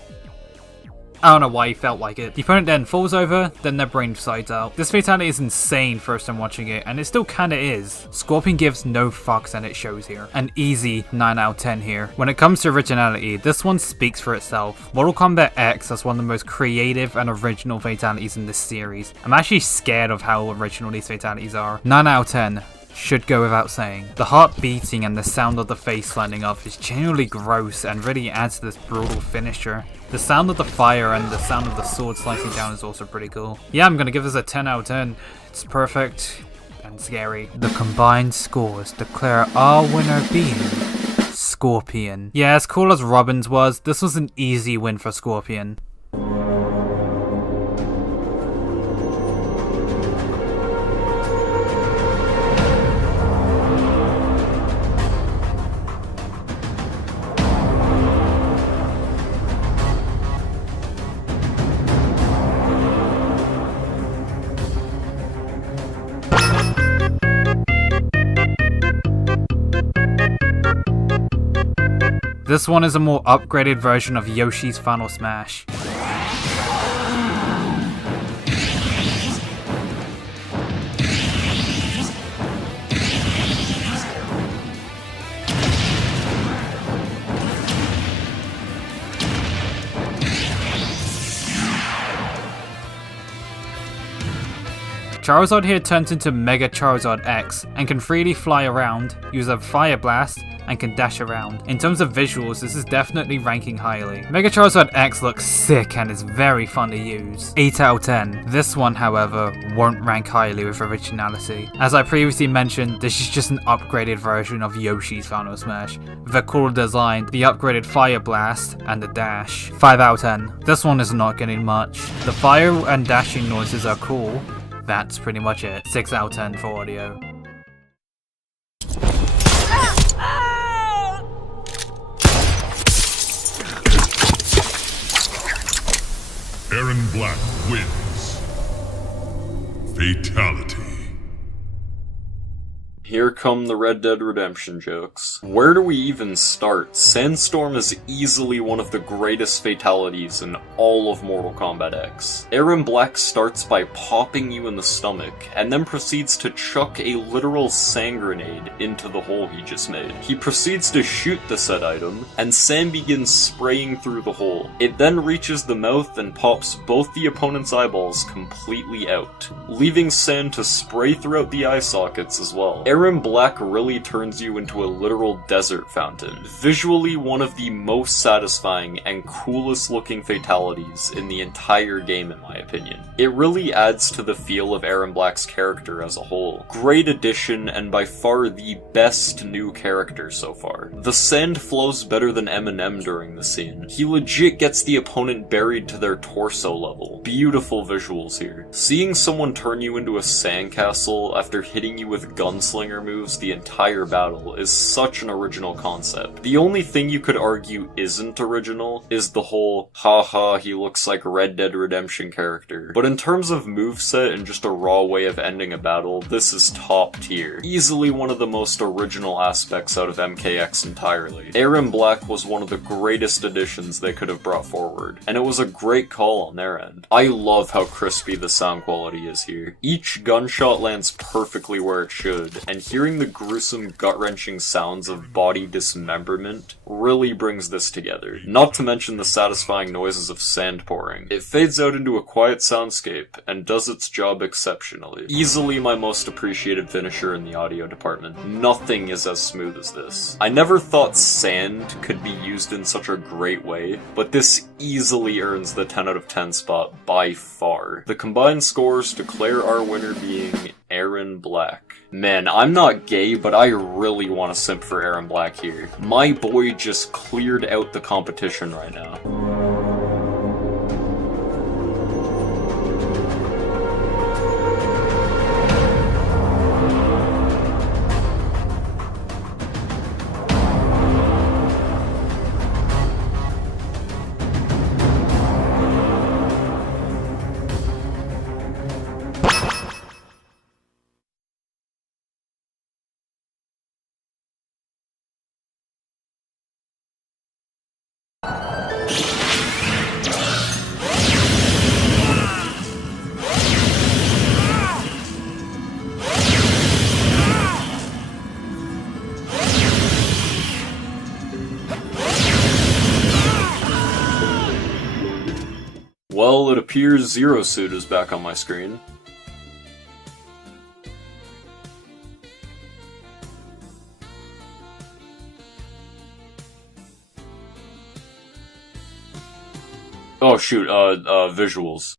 I don't know why he felt like it. The opponent then falls over, then their brain slides out. This fatality is insane first time watching it, and it still kinda is. Scorpion gives no fucks and it shows here. An easy 9 out of 10 here. When it comes to originality, this one speaks for itself. Mortal Kombat X has one of the most creative and original fatalities in this series. I'm actually scared of how original these fatalities are. 9 out of 10. Should go without saying. The heart beating and the sound of the face lining up is genuinely gross and really adds to this brutal finisher. The sound of the fire and the sound of the sword slicing down is also pretty cool. Yeah, I'm gonna give this a 10 out of 10. It's perfect and scary. The combined scores declare our winner being Scorpion. Yeah, as cool as Robin's was, this was an easy win for Scorpion. This one is a more upgraded version of Yoshi's Final Smash. Charizard here turns into Mega Charizard X and can freely fly around, use a Fire Blast, and can dash around. In terms of visuals, this is definitely ranking highly. Mega Charizard X looks sick and is very fun to use. 8 out of 10. This one, however, won't rank highly with originality. As I previously mentioned, this is just an upgraded version of Yoshi's Final Smash, with a cooler design, the upgraded Fire Blast, and the dash. 5 out of 10. This one is not getting much. The fire and dashing noises are cool. That's pretty much it. 6 out of 10 for audio. Erron Black wins. Fatality. Here come the Red Dead Redemption jokes. Where do we even start? Sandstorm is easily one of the greatest fatalities in all of Mortal Kombat X. Erron Black starts by popping you in the stomach, and then proceeds to chuck a literal sand grenade into the hole he just made. He proceeds to shoot the said item, and sand begins spraying through the hole. It then reaches the mouth and pops both the opponent's eyeballs completely out, leaving sand to spray throughout the eye sockets as well. Erron Black really turns you into a literal desert fountain. Visually one of the most satisfying and coolest looking fatalities in the entire game in my opinion. It really adds to the feel of Erron Black's character as a whole. Great addition and by far the best new character so far. The sand flows better than Eminem during the scene. He legit gets the opponent buried to their torso level. Beautiful visuals here. Seeing someone turn you into a sandcastle after hitting you with gunslinger moves the entire battle is such an original concept. The only thing you could argue isn't original is the whole haha he looks like Red Dead Redemption character. But in terms of moveset and just a raw way of ending a battle, this is top tier. Easily one of the most original aspects out of MKX entirely. Erron Black was one of the greatest additions they could have brought forward, and it was a great call on their end. I love how crispy the sound quality is here. Each gunshot lands perfectly where it should, and hearing the gruesome, gut-wrenching sounds of body dismemberment really brings this together. Not to mention the satisfying noises of sand pouring. It fades out into a quiet soundscape, and does its job exceptionally. Easily my most appreciated finisher in the audio department. Nothing is as smooth as this. I never thought sand could be used in such a great way, but this easily earns the 10 out of 10 spot by far. The combined scores declare our winner being Erron Black. Man, I'm not gay, but I really want to simp for Erron Black here. My boy just cleared out the competition right now. Well, it appears Zero Suit is back on my screen. Oh shoot, visuals.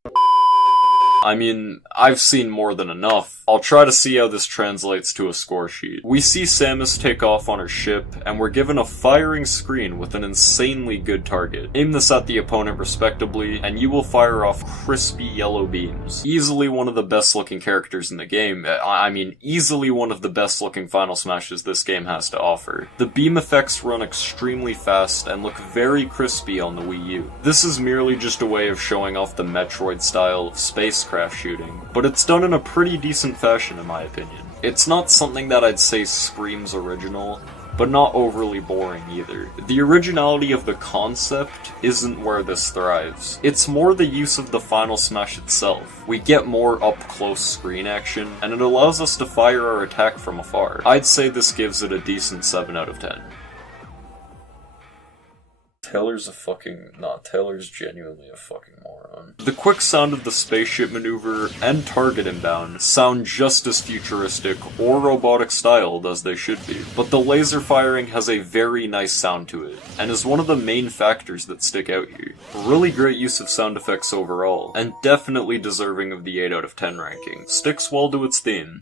I mean, I've seen more than enough. I'll try to see how this translates to a score sheet. We see Samus take off on her ship, and we're given a firing screen with an insanely good target. Aim this at the opponent respectably, and you will fire off crispy yellow beams. Easily one of the best looking characters in the game. I mean, easily one of the best looking Final Smashes this game has to offer. The beam effects run extremely fast and look very crispy on the Wii U. This is merely just a way of showing off the Metroid style of spacecraft shooting, but it's done in a pretty decent fashion in my opinion. It's not something that I'd say screams original, but not overly boring either. The originality of the concept isn't where this thrives. It's more the use of the final smash itself. We get more up-close screen action, and it allows us to fire our attack from afar. I'd say this gives it a decent 7 out of 10. Taylor's genuinely a fucking moron. The quick sound of the spaceship maneuver and target inbound sound just as futuristic or robotic styled as they should be, but the laser firing has a very nice sound to it, and is one of the main factors that stick out here. Really great use of sound effects overall, and definitely deserving of the 8 out of 10 ranking. Sticks well to its theme.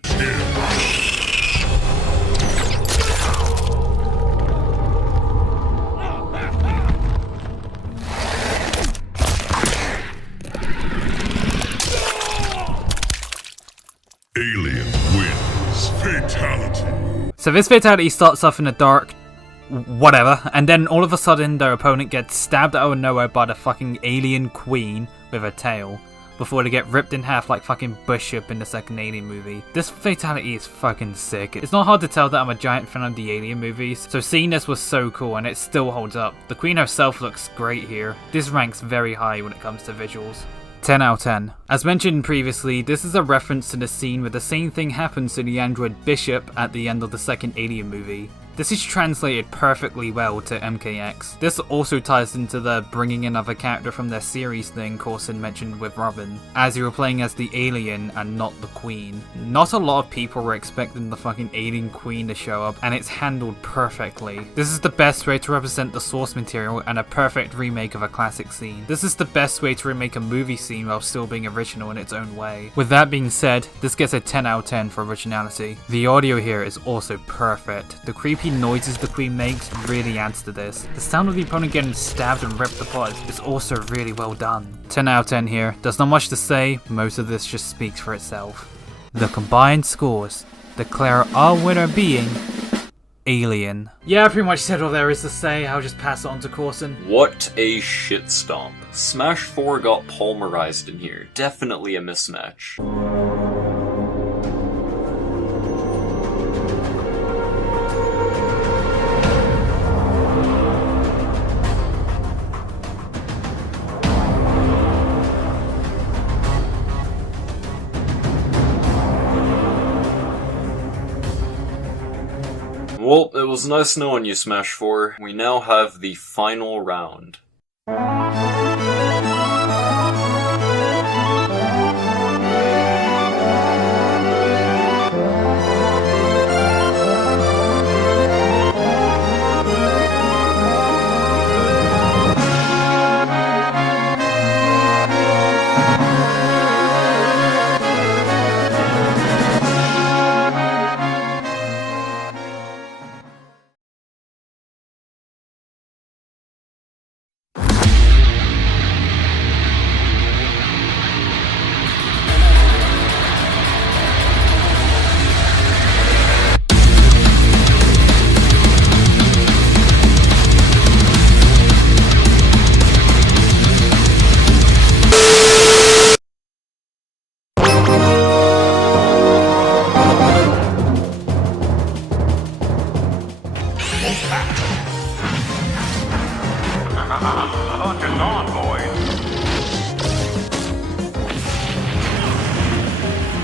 Alien wins. Fatality. So this fatality starts off in a dark whatever, and then all of a sudden their opponent gets stabbed out of nowhere by the fucking alien queen with a tail, before they get ripped in half like fucking Bishop in the second Alien movie. This fatality is fucking sick. It's not hard to tell that I'm a giant fan of the Alien movies, so seeing this was so cool and it still holds up. The queen herself looks great here. This ranks very high when it comes to visuals. 10 out of 10. As mentioned previously, this is a reference to the scene where the same thing happens to the android Bishop at the end of the second Alien movie. This is translated perfectly well to MKX. This also ties into the bringing another character from their series thing Corson mentioned with Robin, as you were playing as the alien and not the queen. Not a lot of people were expecting the fucking alien queen to show up, and it's handled perfectly. This is the best way to represent the source material and a perfect remake of a classic scene. This is the best way to remake a movie scene while still being original in its own way. With that being said, this gets a 10 out of 10 for originality. The audio here is also perfect. The creepy noises the queen makes really adds to this. The sound of the opponent getting stabbed and ripped apart is also really well done. 10 out of 10 here. There's not much to say, most of this just speaks for itself. The combined scores declare our winner being Alien. Yeah, I pretty much said all there is to say. I'll just pass it on to Corson. What a shit stomp. Smash 4 got pulverized in here. Definitely a mismatch. Well, it was nice knowing you, Smash 4. We now have the final round.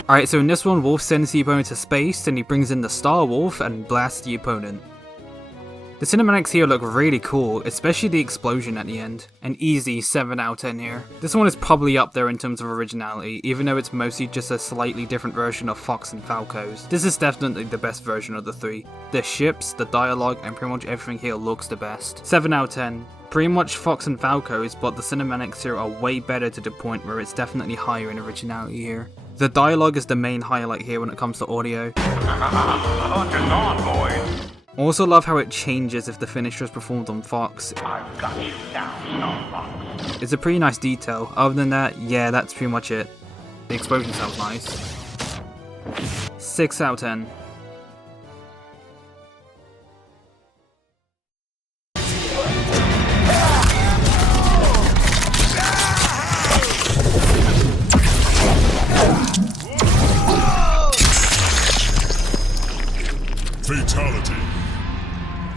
Alright, so in this one, Wolf sends the opponent to space, and he brings in the Star Wolf and blasts the opponent. The cinematics here look really cool, especially the explosion at the end. An easy 7 out of 10 here. This one is probably up there in terms of originality, even though it's mostly just a slightly different version of Fox and Falco's. This is definitely the best version of the three. The ships, the dialogue, and pretty much everything here looks the best. 7 out of 10. Pretty much Fox and Falco's, but the cinematics here are way better to the point where it's definitely higher in originality here. The dialogue is the main highlight here when it comes to audio. Also love how it changes if the finisher is performed on Fox. I've got you down, Fox. It's a pretty nice detail. Other than that, yeah, that's pretty much it. The explosion sounds nice. 6 out of 10. Fatality.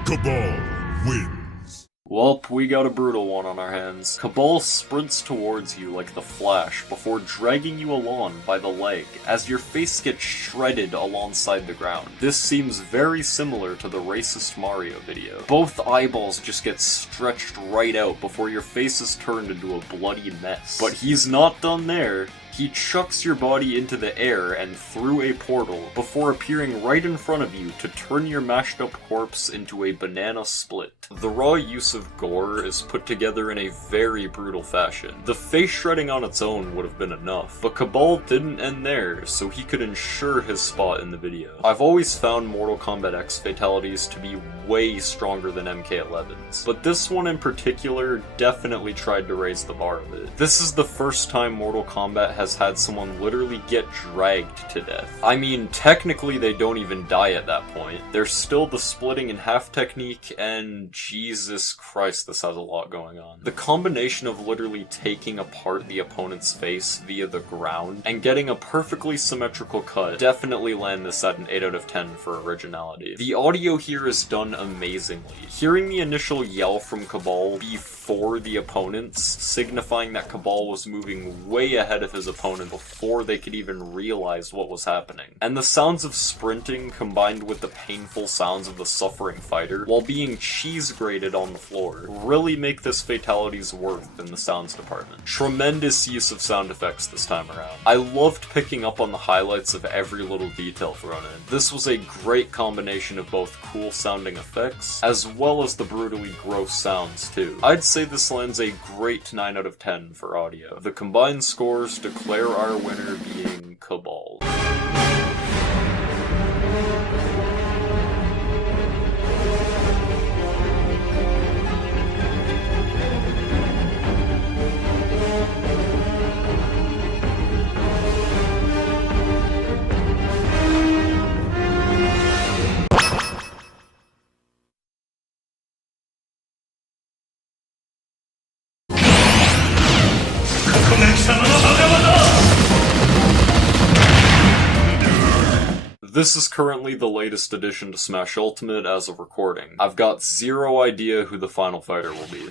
Kabal wins. Welp, we got a brutal one on our hands. Kabal sprints towards you like the Flash before dragging you along by the leg as your face gets shredded alongside the ground. This seems very similar to the racist Mario video. Both eyeballs just get stretched right out before your face is turned into a bloody mess. But he's not done there. He chucks your body into the air and through a portal before appearing right in front of you to turn your mashed up corpse into a banana split. The raw use of gore is put together in a very brutal fashion. The face shredding on its own would have been enough, but Kabal didn't end there, so he could ensure his spot in the video. I've always found Mortal Kombat X fatalities to be way stronger than MK11's, but this one in particular definitely tried to raise the bar a bit. This is the first time Mortal Kombat has had someone literally get dragged to death. I mean, technically they don't even die at that point. There's still the splitting in half technique, and Jesus Christ, this has a lot going on. The combination of literally taking apart the opponent's face via the ground and getting a perfectly symmetrical cut definitely land this at an 8 out of 10 for originality. The audio here is done amazingly. Hearing the initial yell from Kabal before the opponents, signifying that Kabal was moving way ahead of his opponent before they could even realize what was happening. And the sounds of sprinting combined with the painful sounds of the suffering fighter while being cheese grated on the floor really make this fatality's worth in the sounds department. Tremendous use of sound effects this time around. I loved picking up on the highlights of every little detail thrown in. This was a great combination of both cool sounding effects as well as the brutally gross sounds too. I'd say this lands a great 9 out of 10 for audio. The combined scores declare our winner being Kabal. This is currently the latest addition to Smash Ultimate as of recording. I've got zero idea who the final fighter will be.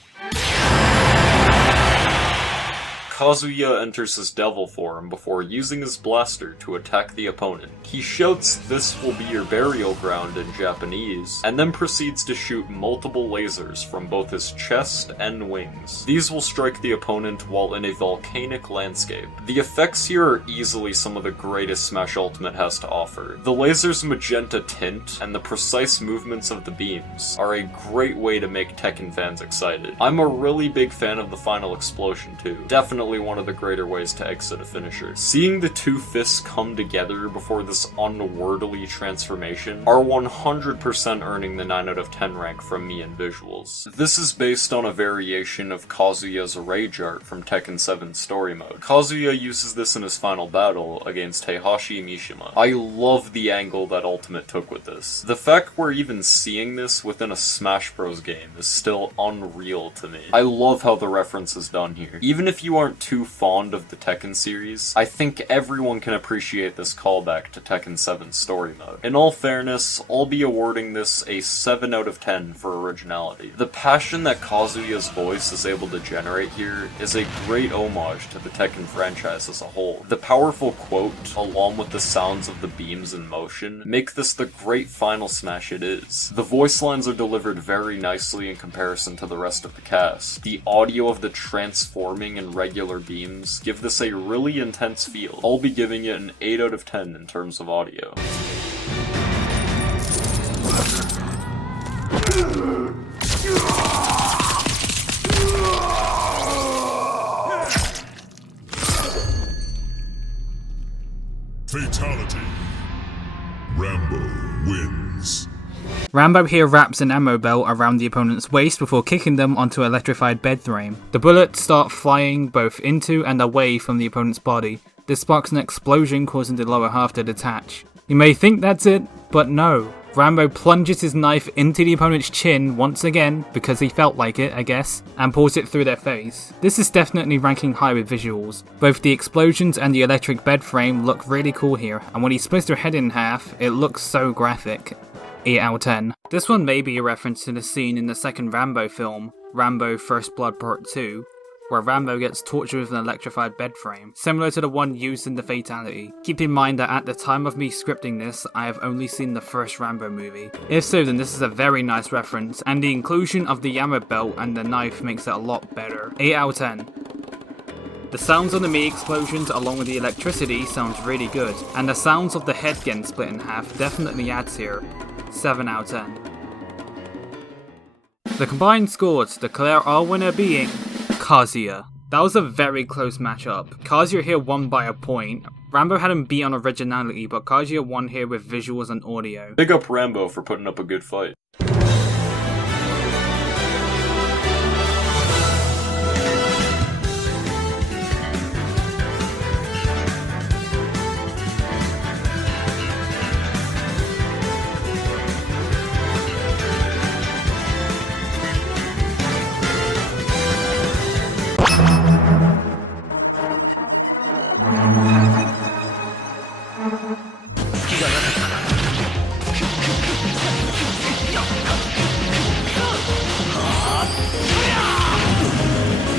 Kazuya enters his devil form before using his blaster to attack the opponent. He shouts, "This will be your burial ground" in Japanese, and then proceeds to shoot multiple lasers from both his chest and wings. These will strike the opponent while in a volcanic landscape. The effects here are easily some of the greatest Smash Ultimate has to offer. The laser's magenta tint and the precise movements of the beams are a great way to make Tekken fans excited. I'm a really big fan of the final explosion too. Definitely one of the greater ways to exit a finisher. Seeing the two fists come together before this unwordly transformation are 100% earning the 9 out of 10 rank from me in visuals. This is based on a variation of Kazuya's rage art from Tekken 7's story mode. Kazuya uses this in his final battle against Heihachi Mishima. I love the angle that Ultimate took with this. The fact we're even seeing this within a Smash Bros game is still unreal to me. I love how the reference is done here. Even if you aren't too fond of the Tekken series, I think everyone can appreciate this callback to Tekken 7's story mode. In all fairness, I'll be awarding this a 7 out of 10 for originality. The passion that Kazuya's voice is able to generate here is a great homage to the Tekken franchise as a whole. The powerful quote, along with the sounds of the beams in motion, make this the great final smash it is. The voice lines are delivered very nicely in comparison to the rest of the cast. The audio of the transforming and regular beams give this a really intense feel. I'll be giving it an 8 out of 10 in terms of audio. Fatality. Rambo wins. Rambo here wraps an ammo belt around the opponent's waist before kicking them onto an electrified bed frame. The bullets start flying both into and away from the opponent's body. This sparks an explosion causing the lower half to detach. You may think that's it, but no. Rambo plunges his knife into the opponent's chin once again, because he felt like it, I guess, and pulls it through their face. This is definitely ranking high with visuals. Both the explosions and the electric bed frame look really cool here, and when he splits their head in half, it looks so graphic. 8 out of 10. This one may be a reference to the scene in the second Rambo film, Rambo First Blood Part 2, where Rambo gets tortured with an electrified bed frame, similar to the one used in the Fatality. Keep in mind that at the time of me scripting this, I have only seen the first Rambo movie. If so, then this is a very nice reference, and the inclusion of the Yama belt and the knife makes it a lot better. 8 out of 10. The sounds of the Mii explosions along with the electricity sounds really good, and the sounds of the head getting split in half definitely adds here. 7 out of 10. The combined scores declare our winner being Kazuya. That was a very close matchup. Kazuya here won by a point. Rambo had him beat on originality, but Kazuya won here with visuals and audio. Big up Rambo for putting up a good fight.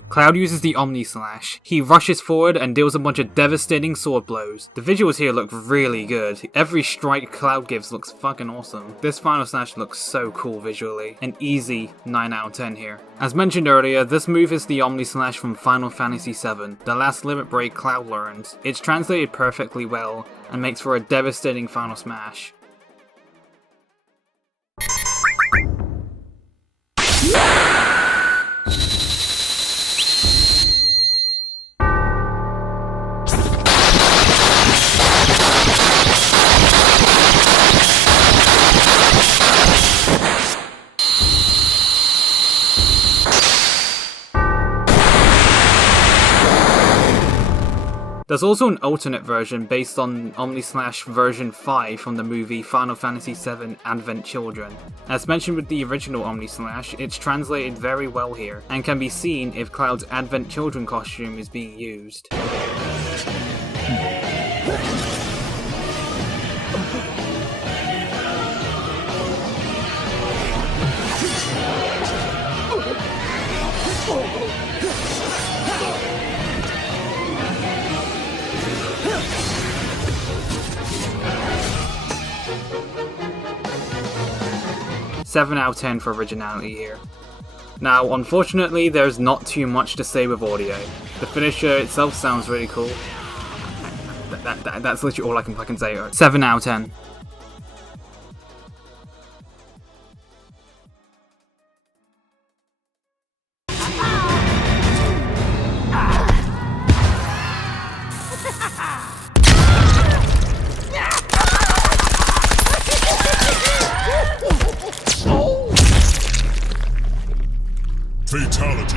Cloud uses the Omni Slash. He rushes forward and deals a bunch of devastating sword blows. The visuals here look really good. Every strike Cloud gives looks fucking awesome. This final slash looks so cool visually. An easy 9 out of 10 here. As mentioned earlier, this move is the Omni Slash from Final Fantasy VII, the last limit break Cloud learned. It's translated perfectly well and makes for a devastating final smash. There's also an alternate version based on Omni Slash version 5 from the movie Final Fantasy VII Advent Children. As mentioned with the original Omni Slash, it's translated very well here, and can be seen if Cloud's Advent Children costume is being used. Seven out of 10 for originality here. Now, unfortunately, there's not too much to say with audio. The finisher itself sounds really cool. That's literally all I can fucking say. 7 out of 10. Fatality.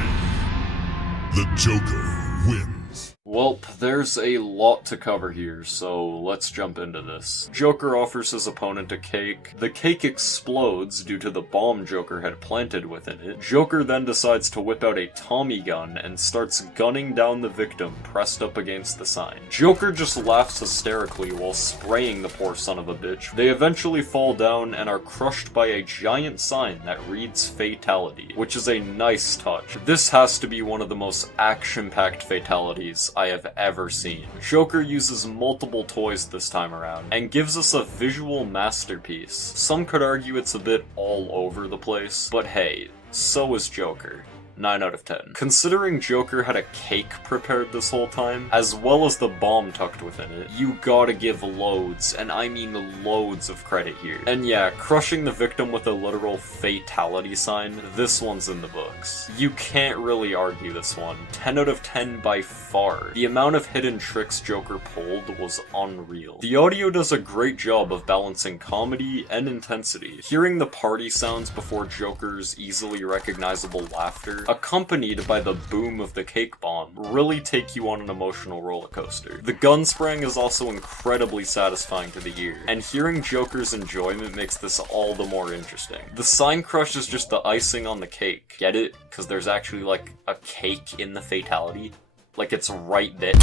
The Joker wins. Welp, there's a lot to cover here, so let's jump into this. Joker offers his opponent a cake. The cake explodes due to the bomb Joker had planted within it. Joker then decides to whip out a Tommy gun and starts gunning down the victim pressed up against the sign. Joker just laughs hysterically while spraying the poor son of a bitch. They eventually fall down and are crushed by a giant sign that reads Fatality, which is a nice touch. This has to be one of the most action-packed fatalities I have ever seen. Joker uses multiple toys this time around, and gives us a visual masterpiece. Some could argue it's a bit all over the place, but hey, so is Joker. 9 out of 10. Considering Joker had a cake prepared this whole time, as well as the bomb tucked within it, you gotta give loads, and I mean loads of credit here. And yeah, crushing the victim with a literal fatality sign, this one's in the books. You can't really argue this one. 10 out of 10 by far. The amount of hidden tricks Joker pulled was unreal. The audio does a great job of balancing comedy and intensity. Hearing the party sounds before Joker's easily recognizable laughter, accompanied by the boom of the cake bomb, really take you on an emotional roller coaster. The gun spraying is also incredibly satisfying to the ear, and hearing Joker's enjoyment makes this all the more interesting. The sign crush is just the icing on the cake. Get it? Because there's actually like a cake in the fatality. Like it's right there.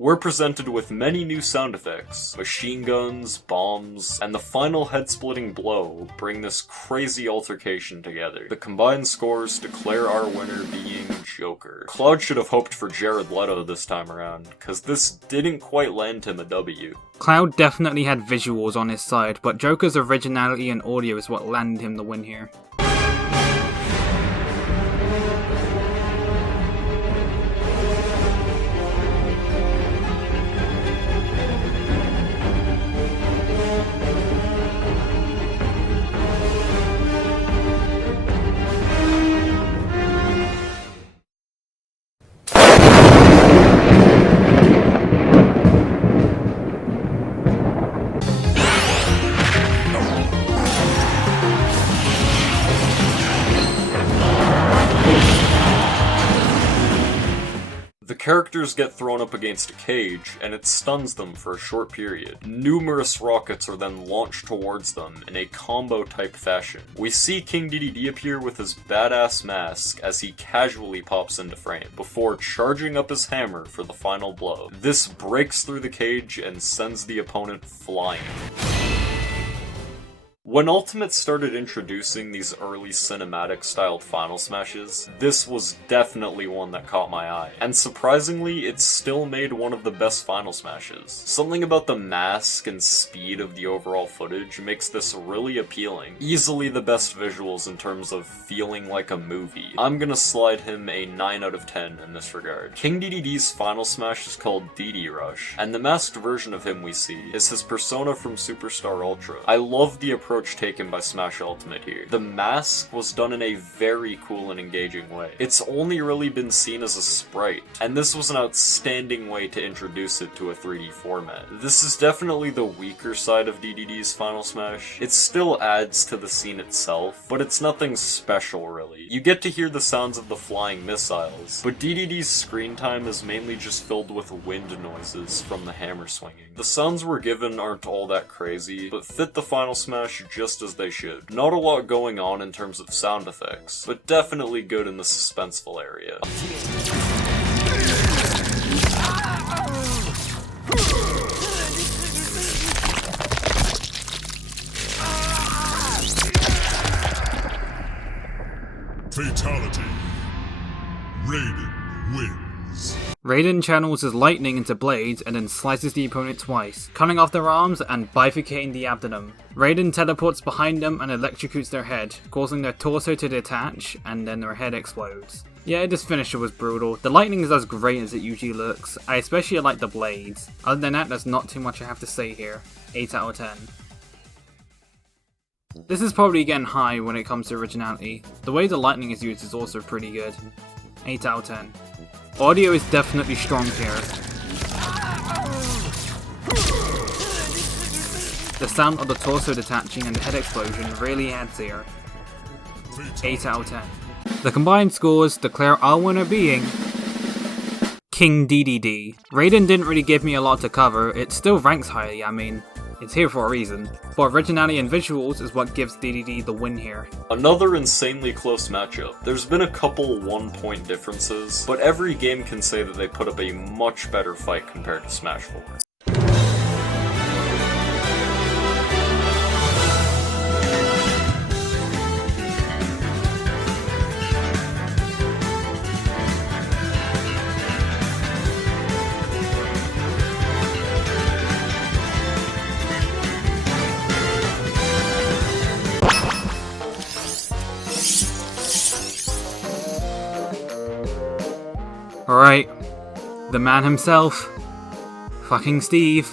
We're presented with many new sound effects. Machine guns, bombs, and the final head-splitting blow bring this crazy altercation together. The combined scores declare our winner being Joker. Cloud should have hoped for Jared Leto this time around, cause this didn't quite land him a W. Cloud definitely had visuals on his side, but Joker's originality and audio is what landed him the win here. Characters get thrown up against a cage, and it stuns them for a short period. Numerous rockets are then launched towards them in a combo-type fashion. We see King Dedede appear with his badass mask as he casually pops into frame, before charging up his hammer for the final blow. This breaks through the cage and sends the opponent flying. When Ultimate started introducing these early cinematic-styled Final Smashes, this was definitely one that caught my eye. And surprisingly, it still made one of the best Final Smashes. Something about the mask and speed of the overall footage makes this really appealing. Easily the best visuals in terms of feeling like a movie. I'm gonna slide him a 9 out of 10 in this regard. King Dedede's Final Smash is called Dede Rush, and the masked version of him we see is his persona from Superstar Ultra. I love the approach taken by Smash Ultimate here. The mask was done in a very cool and engaging way. It's only really been seen as a sprite, and this was an outstanding way to introduce it to a 3D format. This is definitely the weaker side of Dedede's Final Smash. It still adds to the scene itself, but it's nothing special really. You get to hear the sounds of the flying missiles, but Dedede's screen time is mainly just filled with wind noises from the hammer swinging. The sounds we're given aren't all that crazy, but fit the Final Smash just as they should. Not a lot going on in terms of sound effects, but definitely good in the suspenseful area. Fatality. Raiden wins. Raiden channels his lightning into blades and then slices the opponent twice, cutting off their arms and bifurcating the abdomen. Raiden teleports behind them and electrocutes their head, causing their torso to detach and then their head explodes. Yeah, this finisher was brutal. The lightning is as great as it usually looks. I especially like the blades. Other than that, there's not too much I have to say here. 8 out of 10. This is probably getting high when it comes to originality. The way the lightning is used is also pretty good. 8 out of 10. Audio is definitely strong here. The sound of the torso detaching and the head explosion really adds here. 8 out of 10. The combined scores declare our winner being King Dedede. Raiden didn't really give me a lot to cover. It still ranks highly, I mean, it's here for a reason. But originality and visuals is what gives Dedede the win here. Another insanely close matchup. There's been a couple 1-point differences, but every game can say that they put up a much better fight compared to Smash 4. Alright, the man himself, fucking Steve.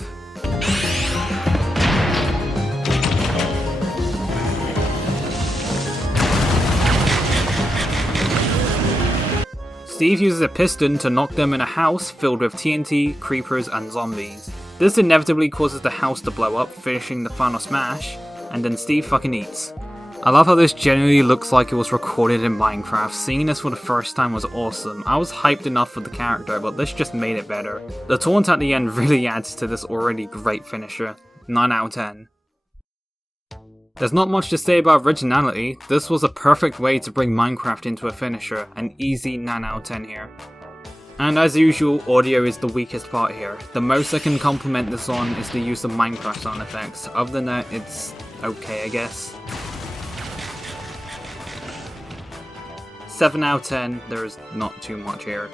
Steve uses a piston to knock them in a house filled with TNT, creepers, and zombies. This inevitably causes the house to blow up, finishing the final smash, and then Steve fucking eats. I love how this genuinely looks like it was recorded in Minecraft. Seeing this for the first time was awesome. I was hyped enough for the character, but this just made it better. The taunt at the end really adds to this already great finisher. 9 out of 10. There's not much to say about originality. This was a perfect way to bring Minecraft into a finisher. An easy 9 out of 10 here. And as usual, audio is the weakest part here. The most I can compliment this on is the use of Minecraft sound effects. Other than that, it's okay, I guess. 7 out of 10, there's not too much here.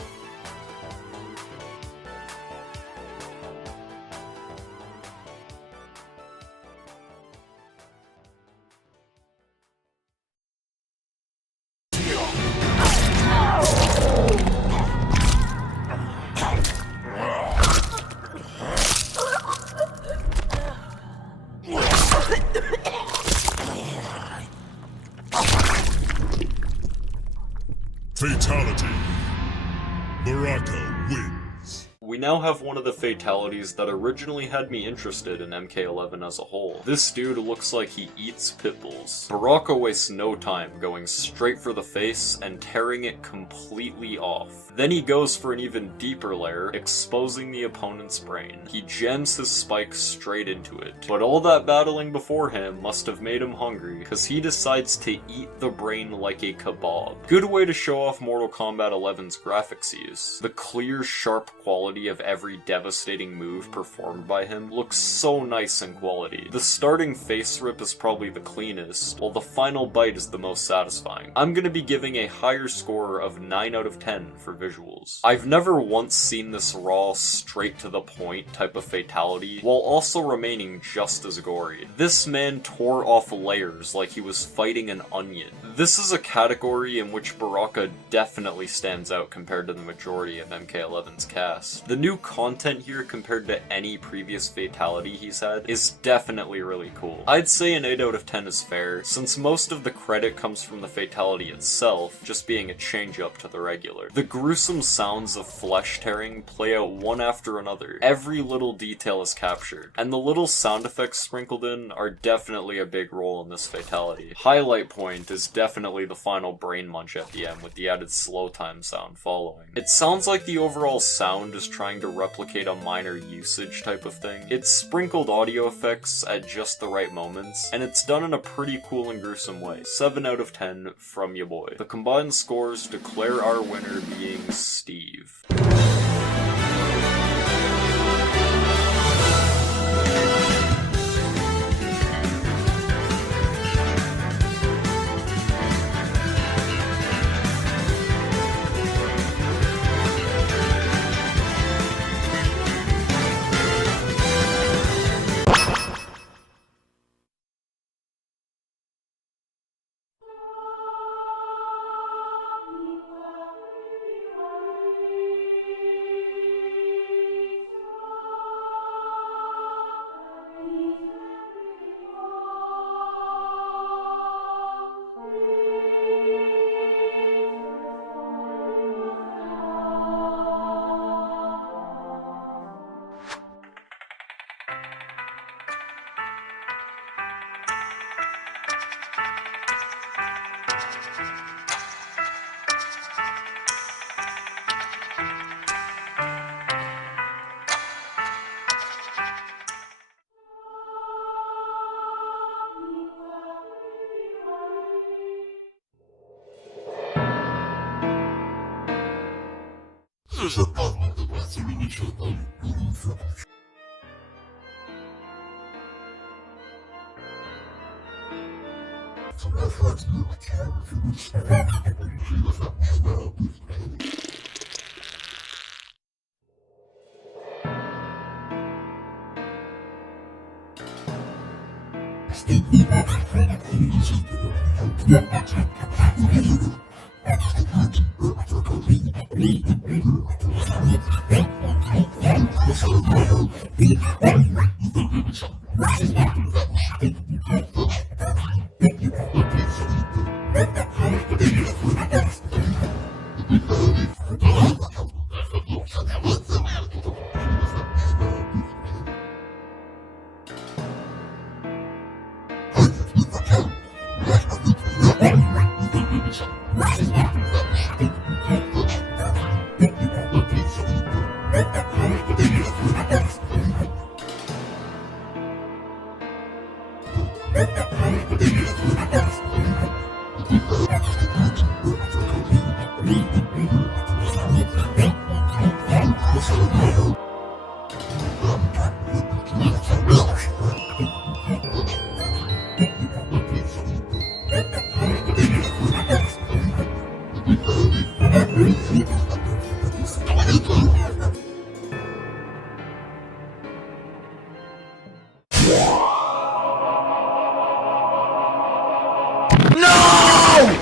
Fatality. Baraka wins. We now have one of the fatalities that originally had me interested in MK11 as a whole. This dude looks like he eats pit bulls. Baraka wastes no time going straight for the face and tearing it completely off. Then he goes for an even deeper layer, exposing the opponent's brain. He jams his spike straight into it. But all that battling before him must have made him hungry, because he decides to eat the brain like a kebab. Good way to show off Mortal Kombat 11's graphics use. The clear, sharp quality of every devastating move performed by him looks so nice in quality. The starting face rip is probably the cleanest, while the final bite is the most satisfying. I'm gonna be giving a higher score of 9 out of 10 for visuals. I've never once seen this raw, straight to the point type of fatality, while also remaining just as gory. This man tore off layers like he was fighting an onion. This is a category in which Baraka definitely stands out compared to the majority of MK11's cast. The new content here compared to any previous fatality he's had is definitely really cool. I'd say an 8 out of 10 is fair, since most of the credit comes from the fatality itself, just being a change up to the regular. The gruesome sounds of flesh tearing play out one after another. Every little detail is captured, and the little sound effects sprinkled in are definitely a big role in this fatality. Highlight point is definitely the final brain munch at the end with the added slow time sound following. It sounds like the overall sound is trying to replicate a minor usage type of thing. It's sprinkled audio effects at just the right moments, and it's done in a pretty cool and gruesome way. 7 out of 10 from ya boy. The combined scores declare our winner being Steve.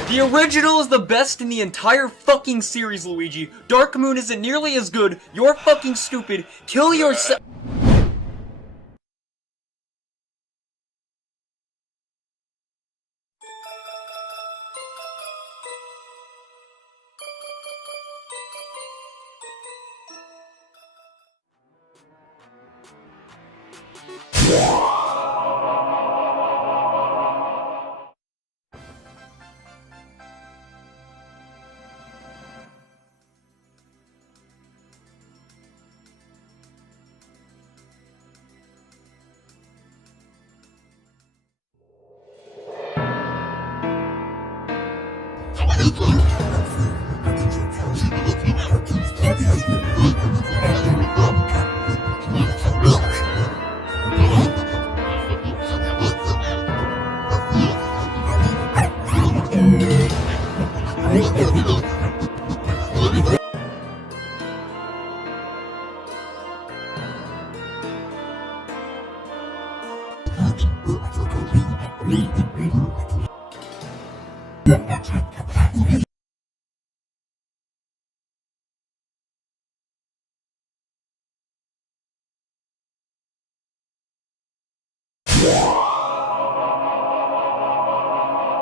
The original is the best in the entire fucking series, Luigi. Dark Moon isn't nearly as good. You're fucking stupid. Kill yourself.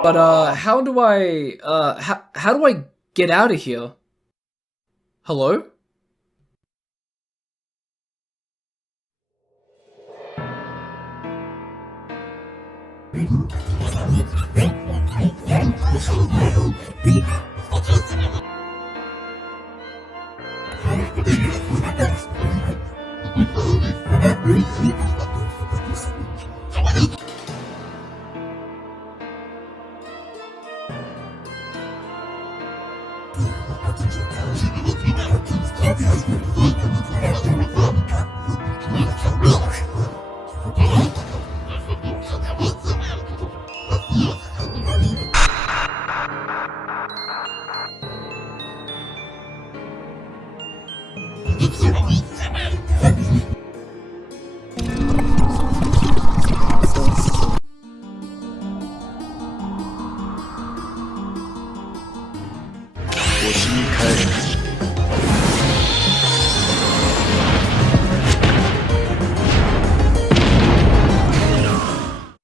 But how do I how do I get out of here? Hello?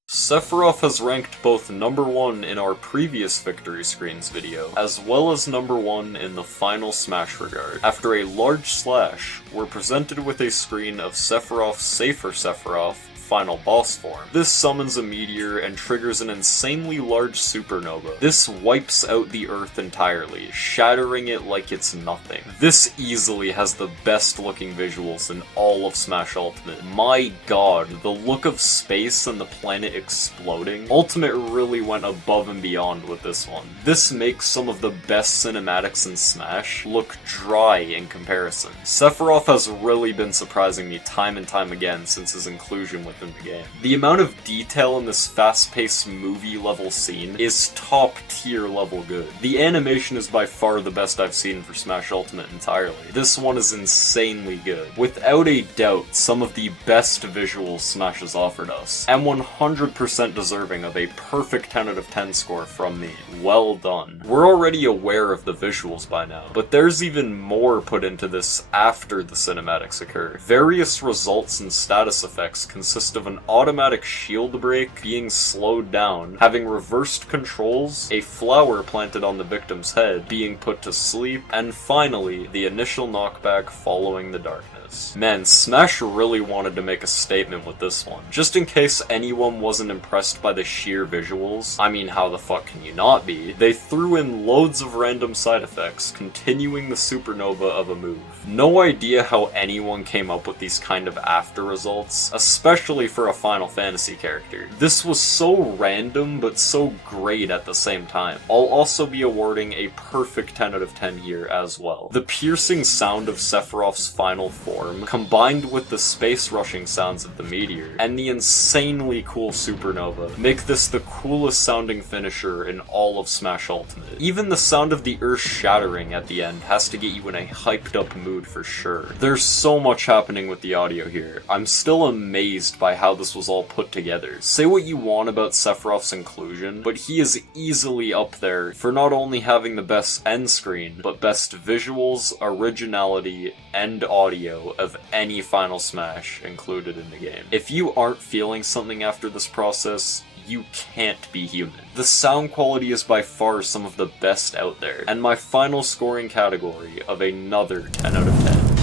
Sephiroth has ranked both number 1 in our previous Victory Screens video, as well as number 1 in the final Smash regard. After a large slash, we're presented with a screen of Sephiroth's Safer Sephiroth final boss form. This summons a meteor and triggers an insanely large supernova. This wipes out the Earth entirely, shattering it like it's nothing. This easily has the best looking visuals in all of Smash Ultimate. My god, the look of space and the planet exploding. Ultimate really went above and beyond with this one. This makes some of the best cinematics in Smash look dry in comparison. Sephiroth has really been surprising me time and time again since his inclusion within the game. The amount of detail in this fast-paced movie-level scene is top-tier level good. The animation is by far the best I've seen for Smash Ultimate entirely. This one is insanely good. Without a doubt, some of the best visuals Smash has offered us, and 100% deserving of a perfect 10 out of 10 score from me. Well done. We're already aware of the visuals by now, but there's even more put into this after the cinematics occur. Various results and status effects consist of an automatic shield break being slowed down, having reversed controls, a flower planted on the victim's head being put to sleep, and finally, the initial knockback following the darkness. Man, Smash really wanted to make a statement with this one. Just in case anyone wasn't impressed by the sheer visuals, I mean, how the fuck can you not be? They threw in loads of random side effects, continuing the supernova of a move. No idea how anyone came up with these kind of after results, especially for a Final Fantasy character. This was so random, but so great at the same time. I'll also be awarding a perfect 10 out of 10 here as well. The piercing sound of Sephiroth's final form, combined with the space rushing sounds of the meteor, and the insanely cool supernova, make this the coolest sounding finisher in all of Smash Ultimate. Even the sound of the earth shattering at the end has to get you in a hyped up mood for sure. There's so much happening with the audio here. I'm still amazed by by how this was all put together. Say what you want about Sephiroth's inclusion, but he is easily up there for not only having the best end screen, but best visuals, originality, and audio of any Final Smash included in the game. If you aren't feeling something after this process, you can't be human. The sound quality is by far some of the best out there, and my final scoring category of another 10 out of 10.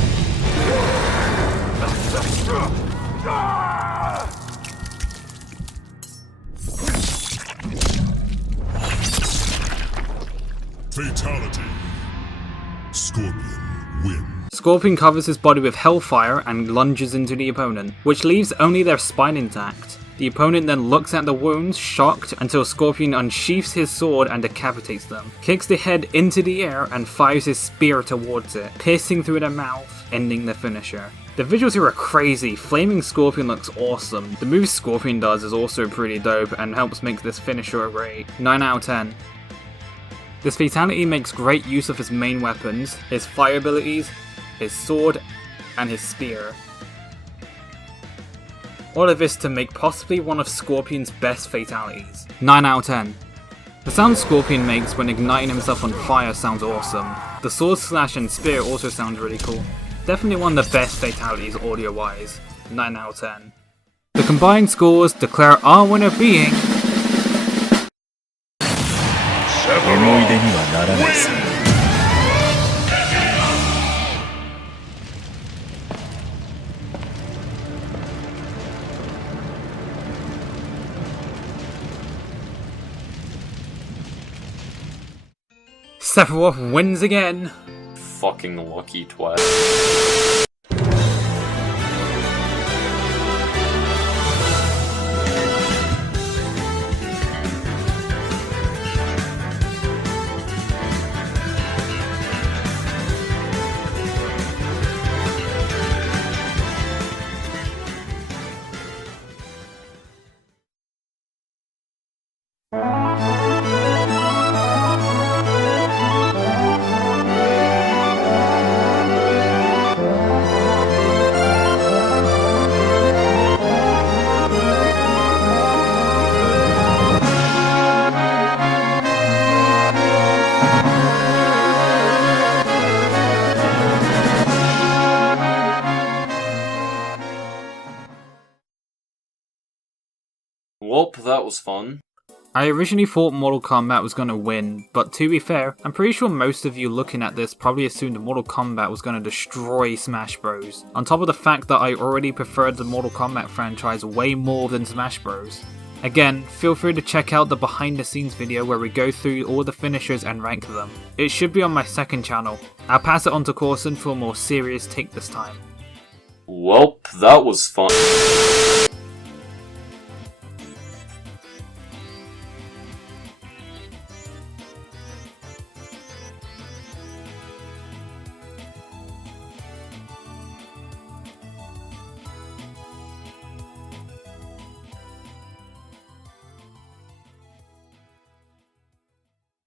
Fatality. Scorpion wins. Scorpion covers his body with hellfire and lunges into the opponent, which leaves only their spine intact. The opponent then looks at the wounds, shocked, until Scorpion unsheaths his sword and decapitates them, kicks the head into the air and fires his spear towards it, piercing through the mouth, ending the finisher. The visuals here are crazy. Flaming Scorpion looks awesome. The move Scorpion does is also pretty dope and helps make this finisher a great 9 out of 10. This fatality makes great use of his main weapons, his fire abilities, his sword, and his spear. All of this to make possibly one of Scorpion's best fatalities. 9 out of 10. The sound Scorpion makes when igniting himself on fire sounds awesome. The sword slash and spear also sounds really cool. Definitely one of the best fatalities audio wise. 9 out of 10. The combined scores declare our winner being... Sephiroth wins again! Fucking lucky twat. Welp, that was fun. I originally thought Mortal Kombat was going to win, but to be fair, I'm pretty sure most of you looking at this probably assumed Mortal Kombat was going to destroy Smash Bros. On top of the fact that I already preferred the Mortal Kombat franchise way more than Smash Bros. Again, feel free to check out the behind the scenes video where we go through all the finishers and rank them. It should be on my second channel. I'll pass it on to Corson for a more serious take this time. Welp, that was fun.